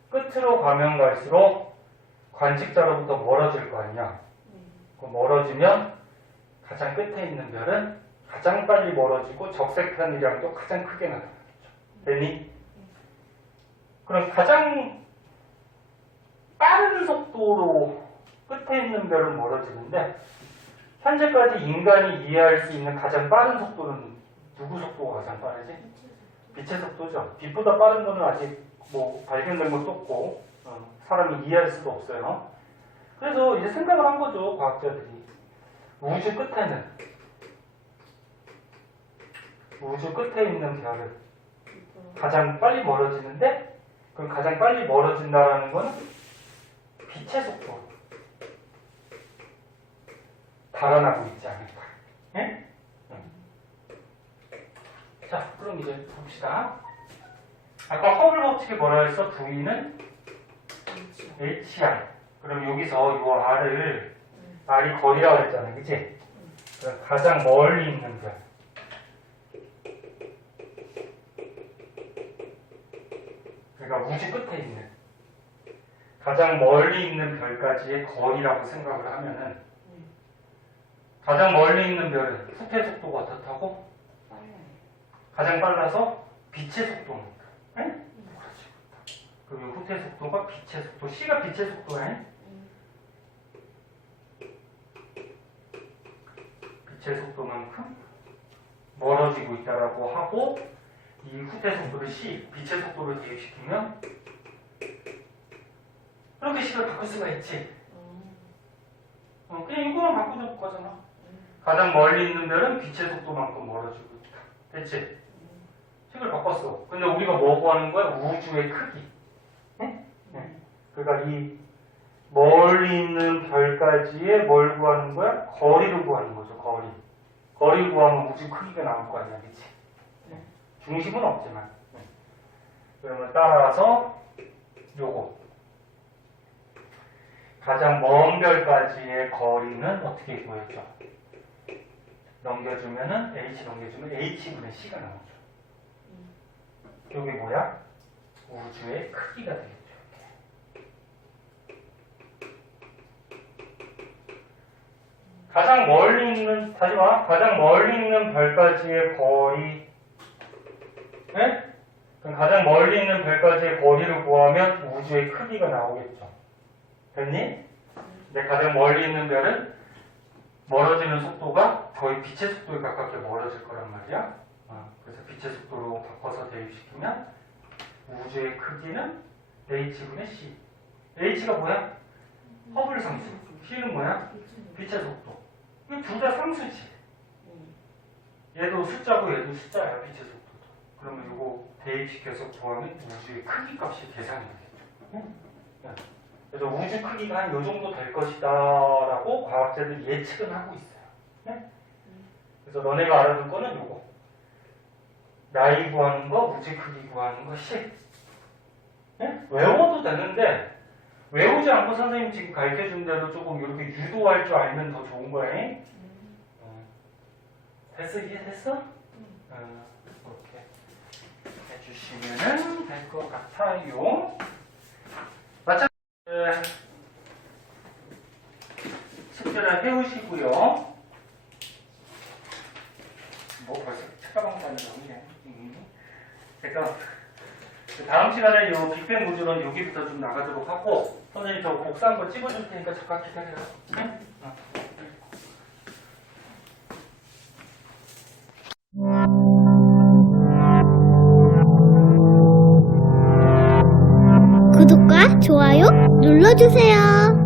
끝으로 가면 갈수록 관측자로부터 멀어질 거 아니야. 그 멀어지면 가장 끝에 있는 별은 가장 빨리 멀어지고 적색 편이량도 가장 크게 나타나겠죠. 됐니? 그럼 가장 빠른 속도로 끝에 있는 별은 멀어지는데 현재까지 인간이 이해할 수 있는 가장 빠른 속도는 누구 속도가 가장 빠르지? 빛의 속도죠. 빛보다 빠른 거는 아직 뭐 발견된 것도 없고 사람이 이해할 수도 없어요. 그래서 이제 생각을 한 거죠, 과학자들이. 우주 끝에 있는 별은 가장 빨리 멀어지는데, 그럼 가장 빨리 멀어진다는 거는 빛의 속도로 달아나고 있지 않을까. 예? 자, 그럼 이제 봅시다. 아까 허블 법칙에 뭐라 했어? V는 HR. 그럼 여기서 이 R이 거리라고 했잖아요. 그치? 그럼 가장 멀리 있는 별. 그러니까 우주 끝에 있는 가장 멀리 있는 별까지의 거리라고 생각을 하면은 가장 멀리 있는 별은 후퇴 속도가 어떻다고? 가장 빨라서 빛의 속도입니다. 응? 그렇지. 그럼 후퇴 속도가 빛의 속도. C가 빛의 속도네. 빛의 속도만큼 멀어지고 있다라고 하고 이 후퇴 속도를 C, 빛의 속도를 대입시키면 이렇게 C를 바꿀 수가 있지. 그냥 이거만 바꾸는 거잖아. 가장 멀리 있는 별은 빛의 속도만큼 멀어지고 있다. 됐지? 식을 바꿨어. 근데 우리가 뭐 구하는 거야? 우주의 크기. 응? 그러니까 이 멀리 있는 별까지의 뭘 구하는 거야? 거리를 구하는 거죠. 거리를 구하면 우주 크기가 나올 거 아니야. 그치? 중심은 없지만. 그러면 따라서 요거 가장 먼 별까지의 거리는 어떻게 구했죠? 넘겨주면은 H 넘겨주면 H분의 C가 나오죠. 이게 뭐야? 우주의 크기가 되겠죠. 가장 멀리 있는, 다시 봐. 가장 멀리 있는 별까지의 거리. 네? 그럼 가장 멀리 있는 별까지의 거리를 구하면 우주의 크기가 나오겠죠. 됐니? 근데 가장 멀리 있는 별은 멀어지는 속도가 거의 빛의 속도에 가깝게 멀어질 거란 말이야. 그래서 빛의 속도로 바꿔서 대입시키면 우주의 크기는 H분의 C. H가 뭐야? 허블 상수. C는 뭐야? 빛의 속도. 이거 둘 다 상수지. 얘도 숫자고 얘도 숫자야, 빛의 속도도. 그러면 이거 대입시켜서 구하면 우주의 크기 값이 계산이 되겠죠. 그래서 우주 크기가 한 요 정도 될 것이다 라고 과학자들이 예측은 하고 있어요. 그래서 너네가 알아둘 거는 요거. 나이 구하는 거, 우주 크기 구하는 거, 식. 외워도 되는데 외우지 않고 선생님 지금 가르쳐준 대로 조금 이렇게 유도할 줄 알면 더 좋은 거야. 됐어? 이해됐어? 이렇게 해주시면 될 것 같아요. 마찬가지로 숙제를 해오시고요. 뭐 벌써 책가방 가는 거네. 그러니까 다음 시간에 이 빅뱅 구조론 여기 여기부터 좀 나가도록 하고 선생님 저 복사 한번 찍어줄 테니까 잠깐 기다려요. 네? 구독과 좋아요 눌러주세요.